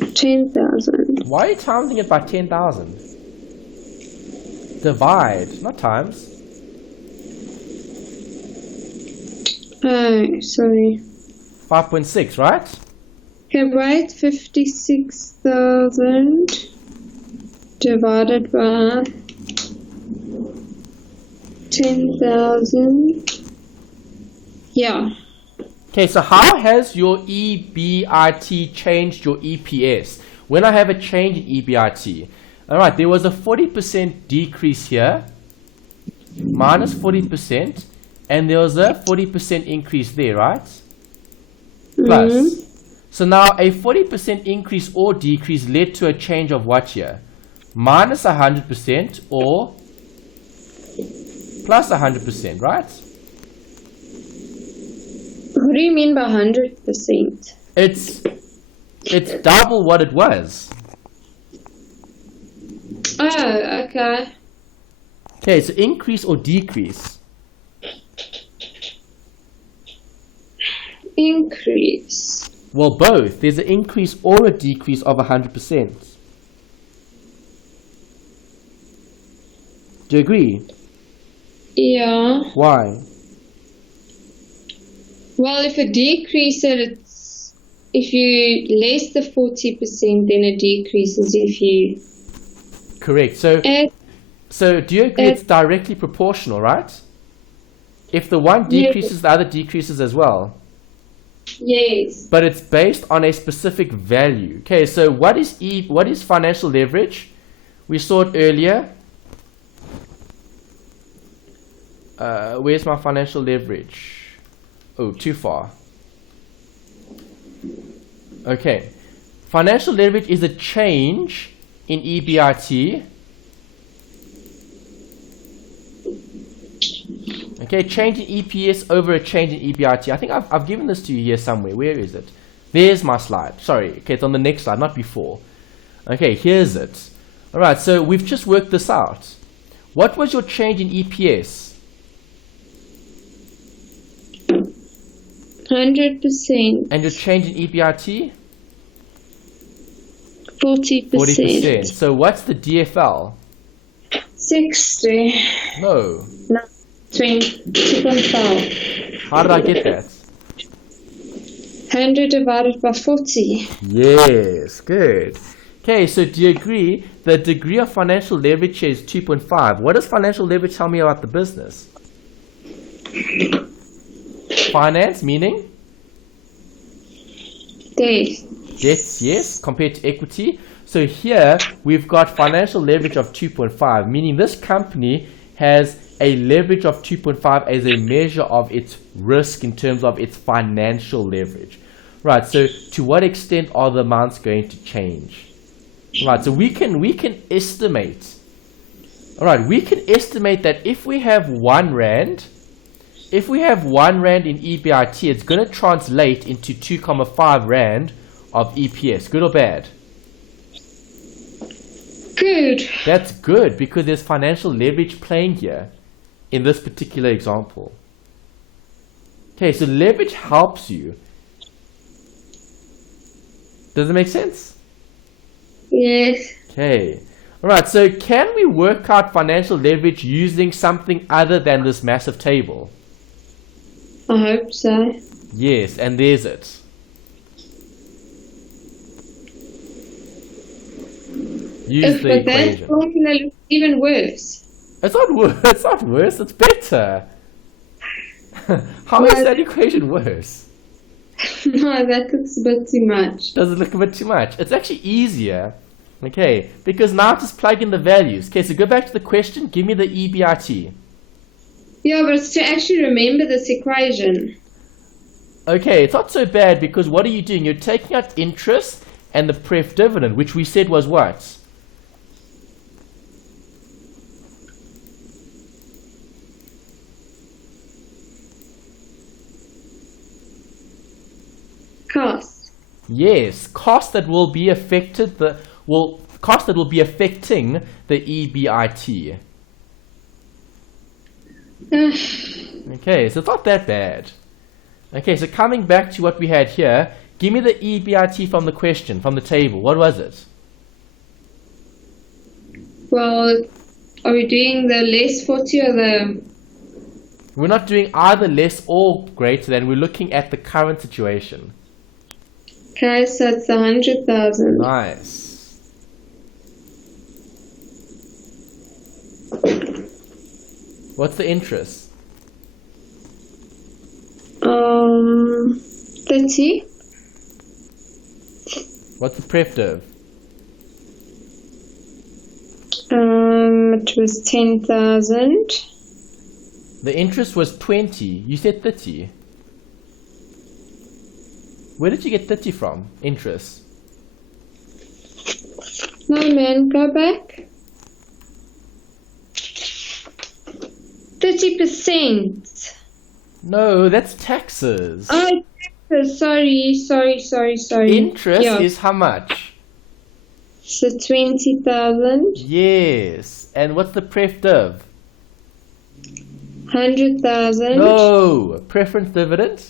$10,000. Why are you timesing it by 10,000? Divide, not times. Oh, sorry. 5.6, right? Okay, right, 56,000 divided by 10,000. Yeah. Okay, so how has your EBIT changed your EPS? When I have a change in EBIT, all right, there was a 40% decrease here, minus 40%, and there was a 40% increase there, right? Plus. So now a 40% increase or decrease led to a change of what here? Minus 100% or plus 100%, right? What do you mean by 100%? It's double what it was. Oh, okay. Okay, so increase or decrease? Increase. Well, both. There's an increase or a decrease of 100%. Do you agree? Yeah. Why? Well, if it decreases, if you less the 40%, then it decreases if you... Correct. So do you agree it's directly proportional, right? If the one decreases, the other decreases as well. Yes. But it's based on a specific value. Okay, so what is financial leverage? We saw it earlier. Where's my financial leverage? Oh, too far. Okay. Financial leverage is a change in EBIT. Okay, change in EPS over a change in EBIT. I think I've given this to you here somewhere. Where is it? There's my slide. Sorry. Okay, it's on the next slide, not before. Okay, here's it. All right, so we've just worked this out. What was your change in EPS? 100%. And your change in EBIT? 40%. 40%. So what's the DFL? 60. No. No. 2.5. How did I get that? 100 divided by 40. Yes, good. Okay, so do you agree the degree of financial leverage here is 2.5? What does financial leverage tell me about the business? Finance, meaning? Debt. Debts, yes, compared to equity. So here we've got financial leverage of 2.5, meaning this company has a leverage of 2.5 as a measure of its risk in terms of its financial leverage. Right, so to what extent are the amounts going to change? Right, so we can estimate. All right, we can estimate that if we have 1 rand, in EBIT, it's going to translate into 2.5 rand of EPS. Good or bad? Good. That's good because there's financial leverage playing here in this particular example. Okay, so leverage helps you. Does it make sense? Yes. Okay. All right, so can we work out financial leverage using something other than this massive table? I hope so. Yes, and there's it. Use the But equation. that's going to look even worse. It's not worse. It's not worse. It's better. How is that equation worse? No, that looks a bit too much. Does it look a bit too much? It's actually easier. Okay, because now just plug in the values. Okay, so go back to the question. Give me the EBIT. Yeah, but it's to actually remember this equation. Okay, it's not so bad because what are you doing? You're taking out interest and the pref dividend, which we said was what? Cost. Yes, cost that will be affecting the EBIT. Okay, so it's not that bad. Okay, so coming back to what we had here, give me the EBIT from the question, from the table. What was it? Well, are we doing the less 40 or the... We're not doing either less or greater than. We're looking at the current situation. Okay, so it's 100,000. Nice. What's the interest? 30. What's the pref div? It was 10,000. The interest was 20. You said 30. Where did you get 30 from? Interest. No, man, go back. 30%. No, that's taxes. Oh, sorry. Interest is how much? So 20,000. Yes. And what's the pref div? 100,000. No. Preference dividend?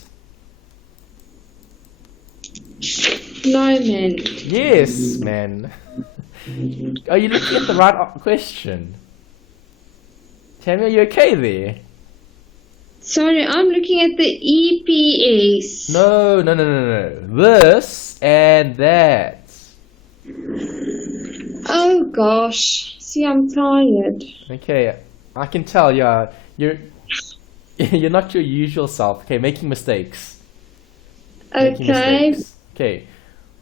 No, man. Yes, man. Are you looking at the right question? Tell me, are you okay there? Sorry, I'm looking at the EPS. No. This and that. Oh gosh. See, I'm tired. Okay, I can tell. Yeah, you're not your usual self. Okay, making mistakes. Okay. Okay,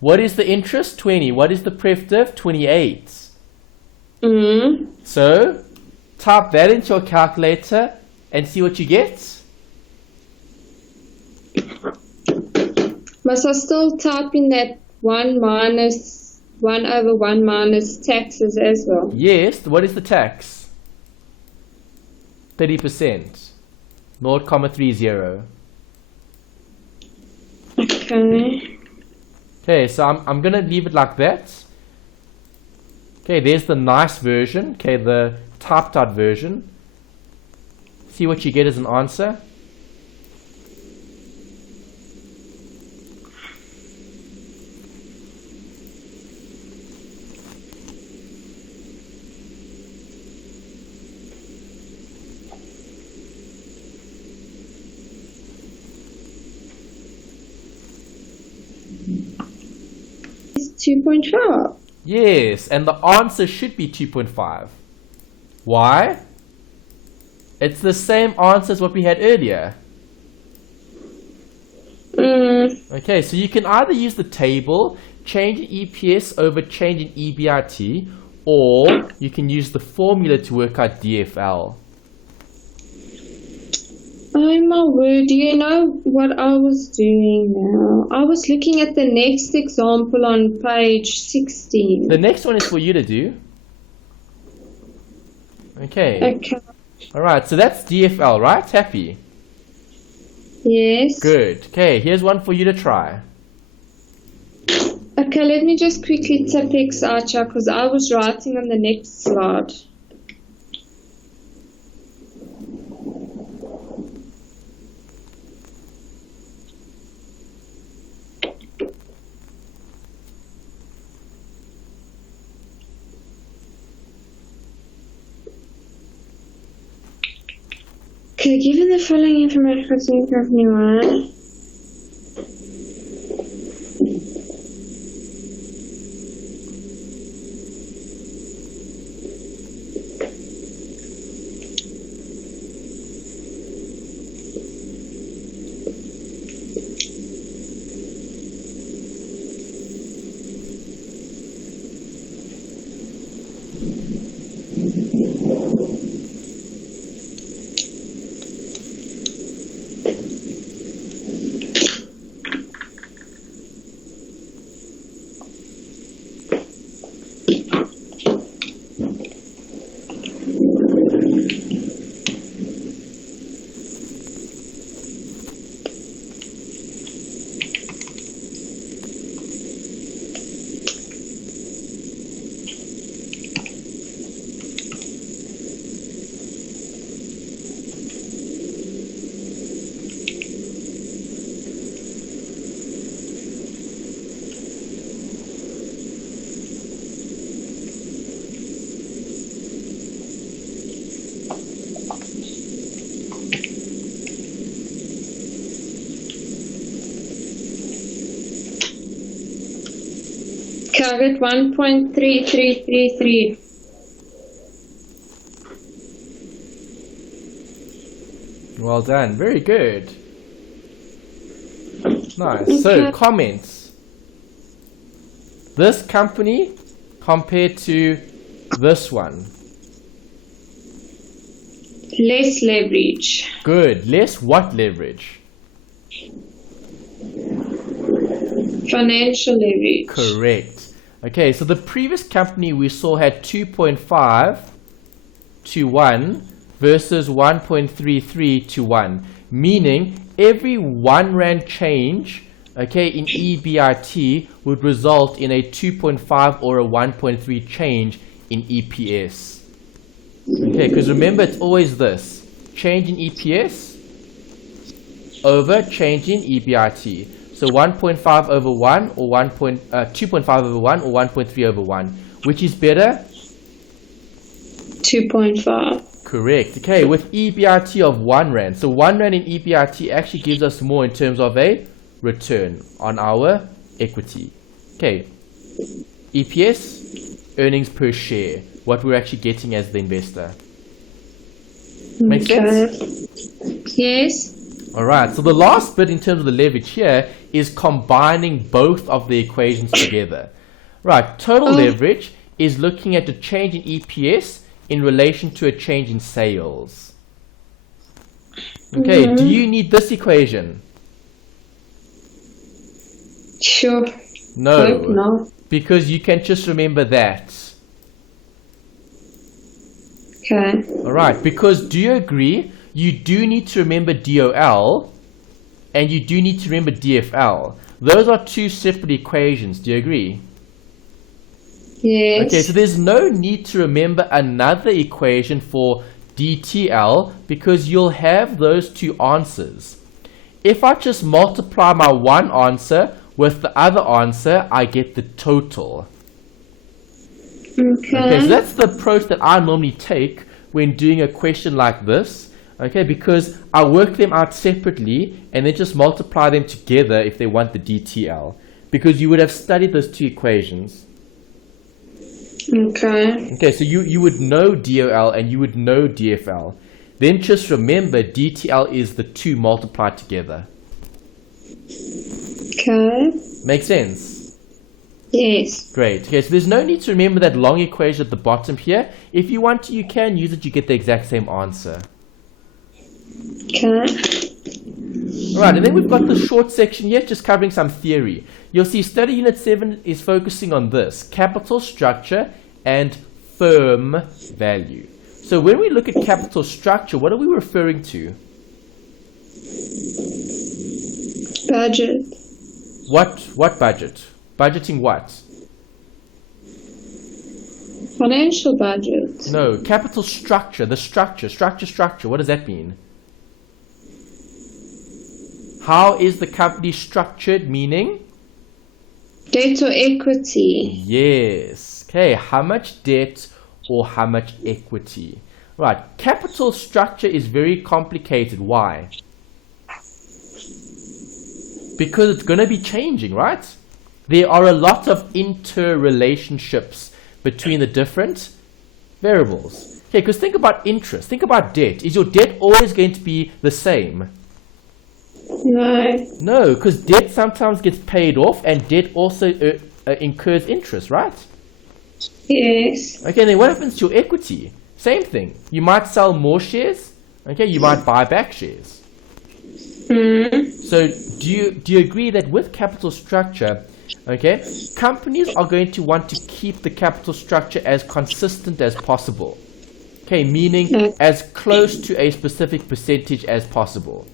what is the interest? 20. What is the pref div? 28. So, type that into your calculator and see what you get. Must I still type in that 1 over 1 minus taxes as well? Yes. What is the tax? 30%. 0.30. Okay. Okay, so I'm gonna leave it like that. Okay, there's the nice version. Okay, the typed out version. See what you get as an answer. It's 2.5. Yes, and the answer should be 2.5. Why? It's the same answer as what we had earlier. Okay, so you can either use the table, change in EPS over change in EBIT, or you can use the formula to work out DFL. Oh my word, do you know what I was doing now? I was looking at the next example on page 16. The next one is for you to do. Okay. Okay. Alright, so that's DFL, right? Happy? Yes. Good. Okay, here's one for you to try. Okay, let me just quickly tip X Archer because I was writing on the next slide. Okay, given the following information concerning company 1, Target 1.3333. Well done. Very good. Nice. So, comments. This company compared to this one. Less leverage. Good. Less what leverage? Financial leverage. Correct. Okay, so the previous company we saw had 2.5 to 1 versus 1.33 to 1, meaning every 1 rand change, okay, in EBIT would result in a 2.5 or a 1.3 change in EPS. Okay, because remember, it's always this change in EPS over change in EBIT. So 1.5 over 1 or 2.5 over 1 or 1.3 over 1. Which is better? 2.5. Correct. Okay, with EBIT of 1 rand. So 1 rand in EBIT actually gives us more in terms of a return on our equity. Okay, EPS, earnings per share, what we're actually getting as the investor. Make sense? Yes. Alright, so the last bit in terms of the leverage here is combining both of the equations together. Right, total leverage is looking at the change in EPS in relation to a change in sales. Okay, do you need this equation? Sure. No, Hope not. because you can just remember that. Okay. Alright, because do you agree? You do need to remember DOL and you do need to remember DFL. Those are two separate equations. Do you agree? Yes. Okay, so there's no need to remember another equation for DTL because you'll have those two answers. If I just multiply my one answer with the other answer, I get the total. Okay, so that's the approach that I normally take when doing a question like this. Okay, because I work them out separately and then just multiply them together if they want the DTL. Because you would have studied those two equations. Okay. Okay, so you would know DOL and you would know DFL. Then just remember DTL is the two multiplied together. Okay. Make sense? Yes. Great. Okay, so there's no need to remember that long equation at the bottom here. If you want to, you can use it, you get the exact same answer. Okay. Alright, and then we've got the short section here, just covering some theory. You'll see study unit 7 is focusing on this, capital structure and firm value. So when we look at capital structure, what are we referring to? Budget. What budget? Budgeting what? Financial budget. No, capital structure, the structure. What does that mean? How is the company structured, meaning? Debt or equity. Yes. Okay, how much debt or how much equity? Right, capital structure is very complicated. Why? Because it's going to be changing, right? There are a lot of interrelationships between the different variables. Okay, because think about interest. Think about debt. Is your debt always going to be the same? No. No, because debt sometimes gets paid off and debt also incurs interest, right? Yes. Okay, then what happens to your equity? Same thing. You might sell more shares. Okay, you might buy back shares. So do you agree that with capital structure, okay, companies are going to want to keep the capital structure as consistent as possible? Okay, meaning as close to a specific percentage as possible.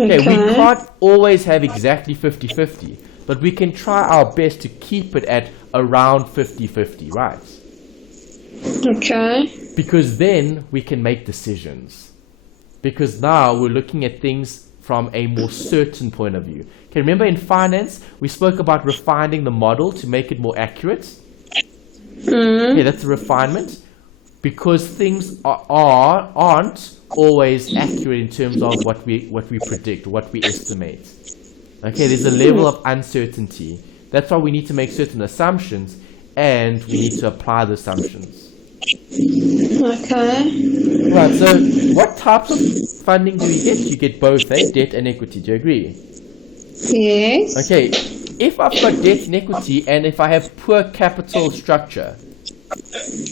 Okay, we can't always have exactly 50-50, but we can try our best to keep it at around 50-50, right? Okay. Because then we can make decisions. Because now we're looking at things from a more certain point of view. Okay, remember in finance, we spoke about refining the model to make it more accurate? Okay, that's a refinement. Because things aren't always accurate in terms of what we predict, what we estimate. Okay, there's a level of uncertainty. That's why we need to make certain assumptions, and we need to apply the assumptions. Okay. Right, so what types of funding do you get? You get both, debt and equity. Do you agree? Yes. Okay, if I've got debt and equity, and if I have poor capital structure,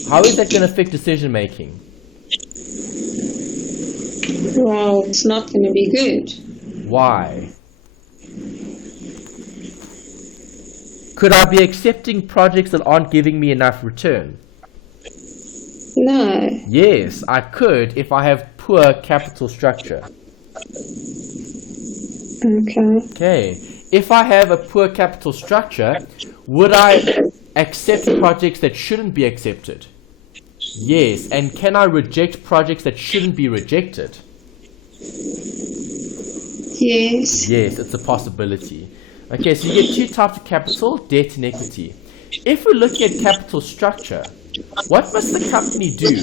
how is that going to affect decision making? Well, it's not going to be good. Why? Could I be accepting projects that aren't giving me enough return? No. Yes, I could if I have poor capital structure. Okay. Okay. If I have a poor capital structure, would I accept projects that shouldn't be accepted? Yes. And can I reject projects that shouldn't be rejected? Yes. Yes, it's a possibility. Okay, so you get two types of capital, debt and equity. If we're looking at capital structure, what must the company do?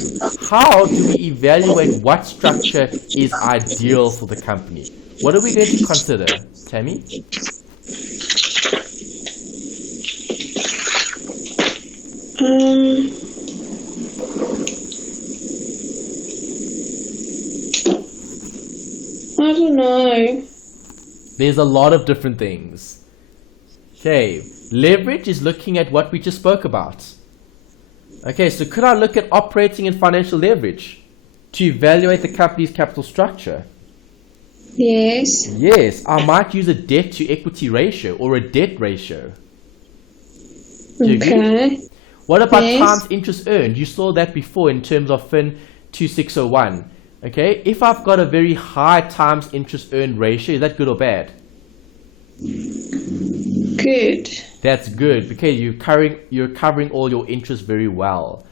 How do we evaluate what structure is ideal for the company? What are we going to consider, Tammy? I don't know. There's a lot of different things. Okay, leverage is looking at what we just spoke about. Okay, so could I look at operating and financial leverage to evaluate the company's capital structure? Yes. Yes, I might use a debt to equity ratio or a debt ratio. Do you agree? Okay. What about Yes. times interest earned? You saw that before in terms of FIN3601. Okay, if I've got a very high times interest earned ratio, is that good or bad? Good. That's good because you're covering all your interests very well.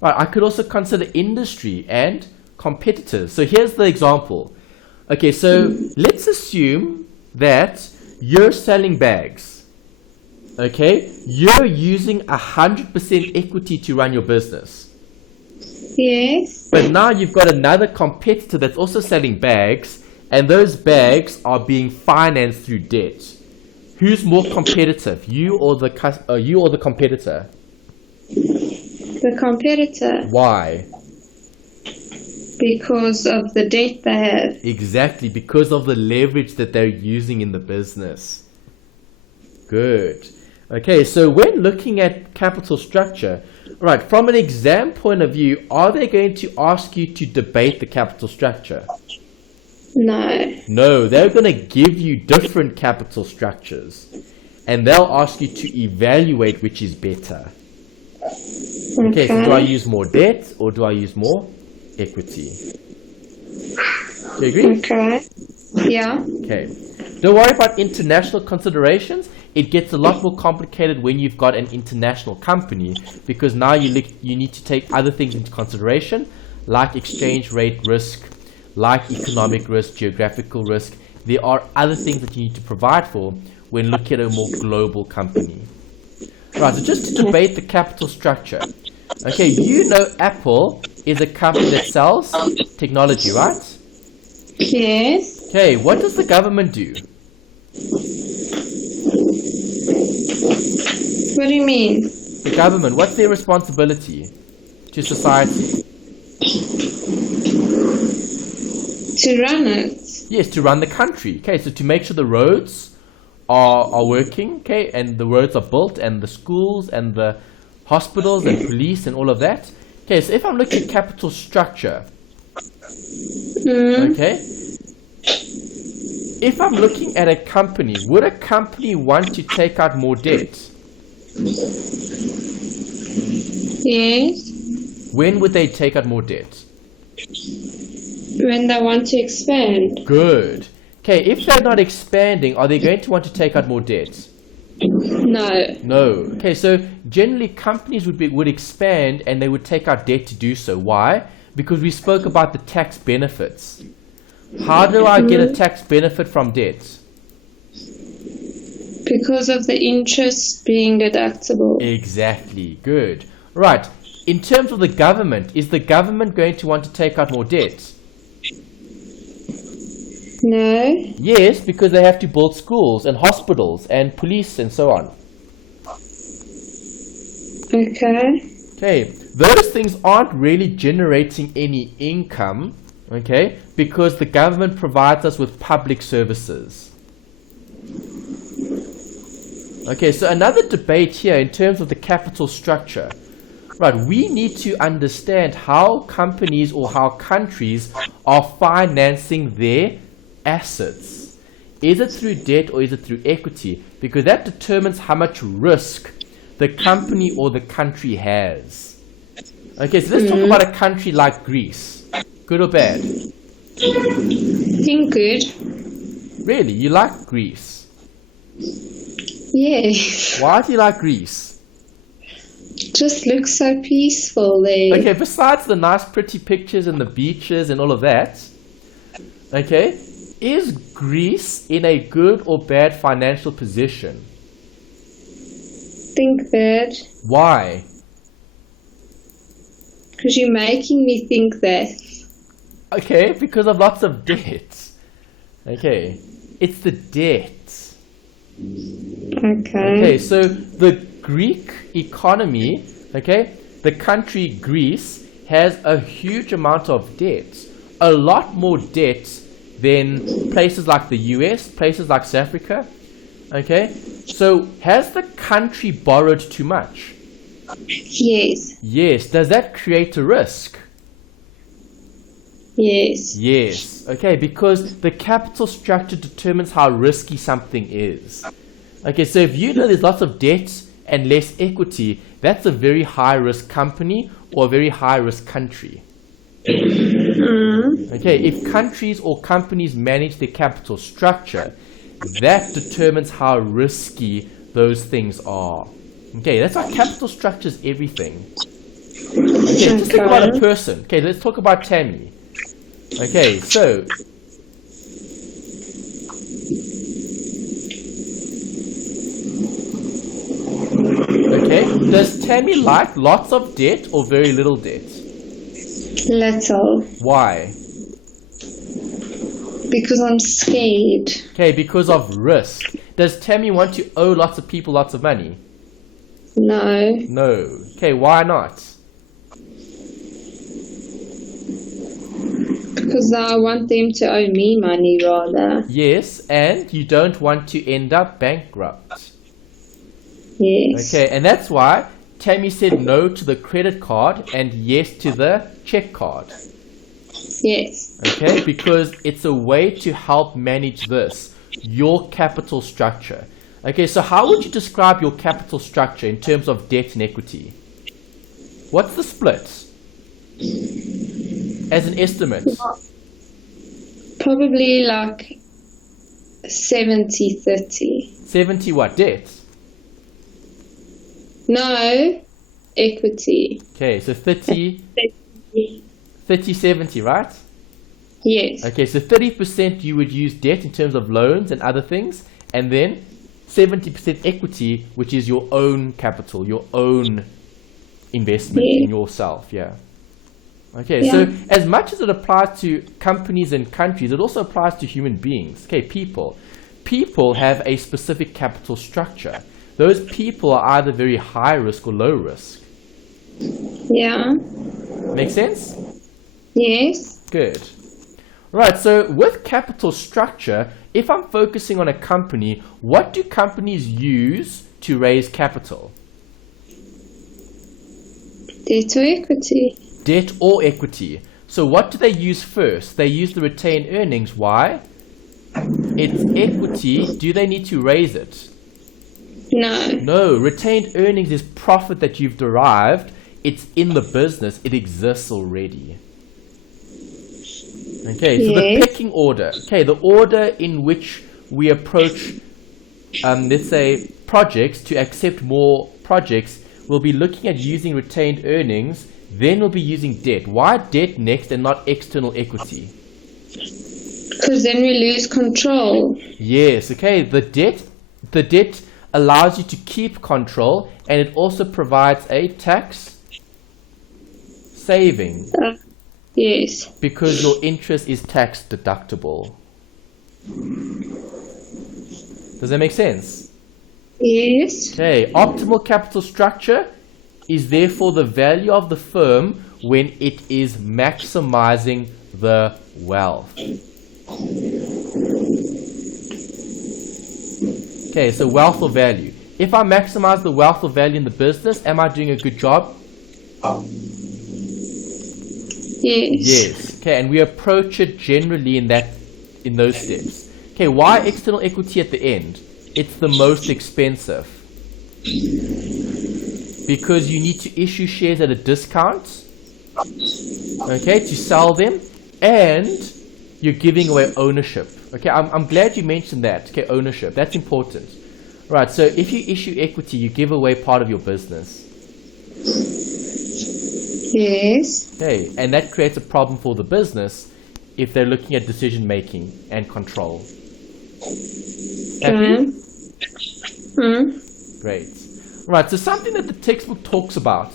Right, I could also consider industry and competitors. So here's the example. Okay, so let's assume that you're selling bags. Okay, you're using 100% equity to run your business. Yes. But now you've got another competitor that's also selling bags, and those bags are being financed through debt. Who's more competitive, you or the competitor? The competitor. Why? Because of the debt they have. Exactly, because of the leverage that they're using in the business. Good. Okay, so when looking at capital structure, right, from an exam point of view, are they going to ask you to debate the capital structure? No. No, they're going to give you different capital structures, and they'll ask you to evaluate which is better. Okay, so do I use more debt or do I use more equity? Do you agree? Okay. Yeah. Okay. Don't worry about international considerations. It gets a lot more complicated when you've got an international company, because now you need to take other things into consideration, like exchange rate risk, like economic risk, geographical risk. There are other things that you need to provide for when looking at a more global company. Right, so just to debate the capital structure. Okay, you know Apple is a company that sells technology, right? Yes. Okay, what does the government do? What do you mean? The government, what's their responsibility to society? To run it. Yes, to run the country. Okay, so to make sure the roads are working, okay, and the roads are built, and the schools and the hospitals and police and all of that. Okay, so if I'm looking at capital structure, okay, if I'm looking at a company, would a company want to take out more debt? Yes. When would they take out more debt? When they want to expand. Good. Okay, if they're not expanding, are they going to want to take out more debt? No. No. Okay, so generally companies would expand and they would take out debt to do so. Why? Because we spoke about the tax benefits. How do I get a tax benefit from debt? Because of the interest being deductible. Exactly. Good. Right. In terms of the government, is the government going to want to take out more debt? No. Yes, because they have to build schools and hospitals and police and so on. Okay. Okay, those things aren't really generating any income, okay, because the government provides us with public services. Okay, so another debate here in terms of the capital structure. Right, we need to understand how companies or how countries are financing their assets. Is it through debt or is it through equity? Because that determines how much risk the company or the country has. Okay, so let's talk about a country like Greece. Good or bad? Think good. Really? You like Greece? Yes. Why do you like Greece? Just looks so peaceful there. Okay, besides the nice pretty pictures and the beaches and all of that, okay, is Greece in a good or bad financial position? Think bad. Why? Because you're making me think that. Okay, because of lots of debt. Okay, it's the debt. Okay, so the Greek economy, okay, the country Greece has a huge amount of debt. A lot more debt than places like the US, places like South Africa. Okay, so has the country borrowed too much? Yes. Yes. Does that create a risk? Yes. Yes. Okay, because the capital structure determines how risky something is. Okay, so if you know there's lots of debt and less equity, that's a very high risk company or a very high risk country. Okay, if countries or companies manage their capital structure, that determines how risky those things are. Okay, that's why capital structure is everything. Okay, let's talk about a person. Okay, let's talk about Tammy. Okay, so okay, does Tammy like lots of debt or very little debt? Little. Why? Because I'm scared. Okay, because of risk. Does Tammy want to owe lots of people lots of money? No. No. Okay, why not? Because I want them to owe me money rather. Yes, and you don't want to end up bankrupt. Yes. Okay, and that's why Tammy said no to the credit card and yes to the check card. Yes. Okay, because it's a way to help manage this, your capital structure. Okay, so how would you describe your capital structure in terms of debt and equity? What's the split? As an estimate? Probably like 70-30. 70 what? Debt? No, equity. Okay, so 30-70, right? Yes. Okay, so 30% you would use debt in terms of loans and other things, and then 70% equity, which is your own capital, your own investment in yourself, yeah. Okay, so as much as it applies to companies and countries, it also applies to human beings. Okay, people. People have a specific capital structure. Those people are either very high risk or low risk. Yeah. Make sense? Yes. Good. Right, so with capital structure, if I'm focusing on a company, what do companies use to raise capital? Debt or equity. Debt or equity. So what do they use first? They use the retained earnings. Why? It's equity. Do they need to raise it? No. No. Retained earnings is profit that you've derived. It's in the business. It exists already. Okay, so the pecking order. Okay, the order in which we approach, let's say, projects to accept more projects, we'll be looking at using retained earnings, then we'll be using debt. Why debt next and not external equity? Because then we lose control. Yes, okay, the debt allows you to keep control, and it also provides a tax saving. Yes. Because your interest is tax deductible. Does that make sense? Yes. Okay, optimal capital structure is therefore the value of the firm when it is maximizing the wealth. Okay, so wealth or value. If I maximize the wealth or value in the business, am I doing a good job? Yes. Yes. Okay, and we approach it generally in those steps. Okay, why external equity at the end? It's the most expensive. Because you need to issue shares at a discount, okay, to sell them, and you're giving away ownership. Okay, I'm glad you mentioned that. Okay, ownership, that's important. Right, so if you issue equity, you give away part of your business. Yes. Okay, and that creates a problem for the business if they're looking at decision making and control. Happy? Great. Right, so something that the textbook talks about.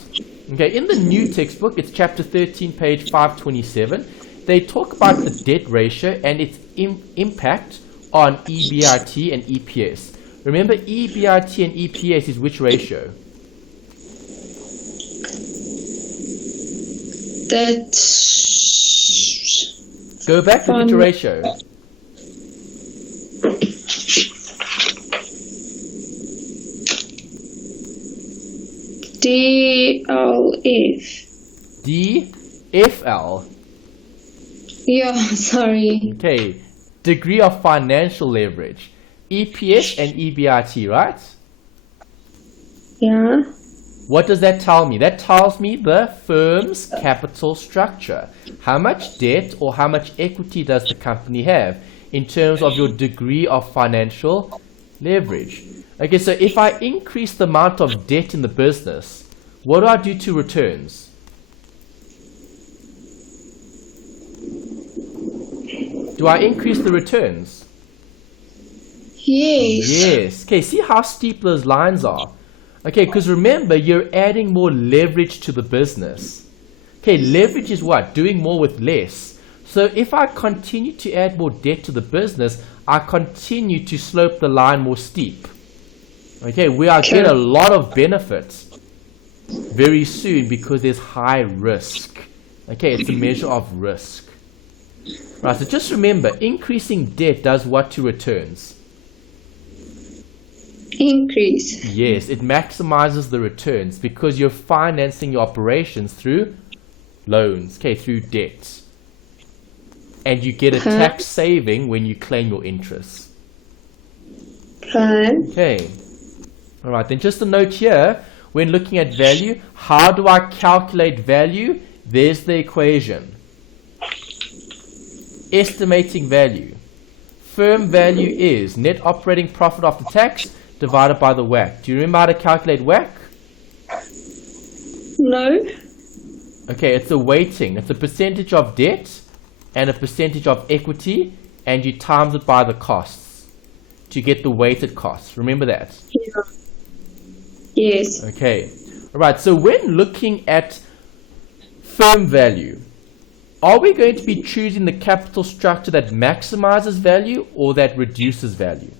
Okay, in the new textbook, it's chapter 13, page 527. They talk about the debt ratio and its impact on EBIT and EPS. Remember, EBIT and EPS is which ratio? Go back to which ratio? DLF. DFL. Yeah, sorry. Okay, degree of financial leverage. EPS and EBIT, right? Yeah. What does that tell me? That tells me the firm's capital structure. How much debt or how much equity does the company have in terms of your degree of financial leverage? Okay, so if I increase the amount of debt in the business, what do I do to returns? Do I increase the returns? Yes. Yes. Okay, see how steep those lines are? Okay, because remember, you're adding more leverage to the business. Okay, leverage is what? Doing more with less. So if I continue to add more debt to the business, I continue to slope the line more steep. Okay, where I get a lot of benefits very soon because there's high risk. Okay, it's a measure of risk. Right, so just remember, increasing debt does what to returns? Increase. Yes, it maximizes the returns because you're financing your operations through loans, okay, through debt. And you get a tax saving when you claim your interest. Okay. All right, then just a note here, when looking at value, how do I calculate value? There's the equation. Estimating value. Firm value is net operating profit after tax divided by the WACC. Do you remember how to calculate WACC? No. Okay, it's a weighting. It's a percentage of debt and a percentage of equity, and you times it by the costs to get the weighted costs. Remember that? Yeah. Yes. Okay. All right, so when looking at firm value, are we going to be choosing the capital structure that maximizes value or that reduces value?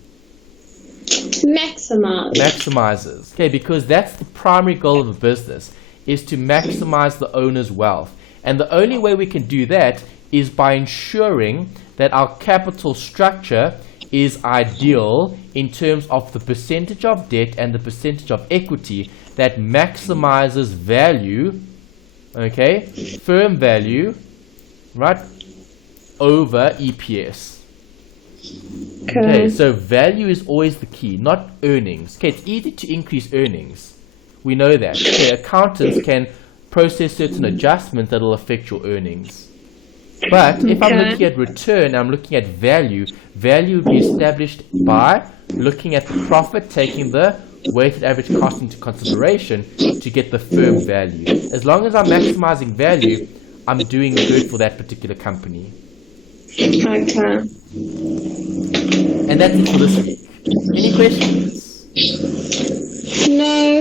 Maximizes. Okay, because that's the primary goal of a business, is to maximize the owner's wealth. And the only way we can do that is by ensuring that our capital structure is ideal in terms of the percentage of debt and the percentage of equity that maximizes value, okay, firm value, right, over EPS. Okay, so value is always the key, not earnings. Okay, it's easy to increase earnings. We know that. Okay, accountants can process certain adjustments that will affect your earnings. But if I'm looking at return, I'm looking at value. Value will be established by looking at the profit, taking the weighted average cost into consideration to get the firm value. As long as I'm maximizing value, I'm doing good for that particular company. Okay. And that's it for this week. Any questions? No.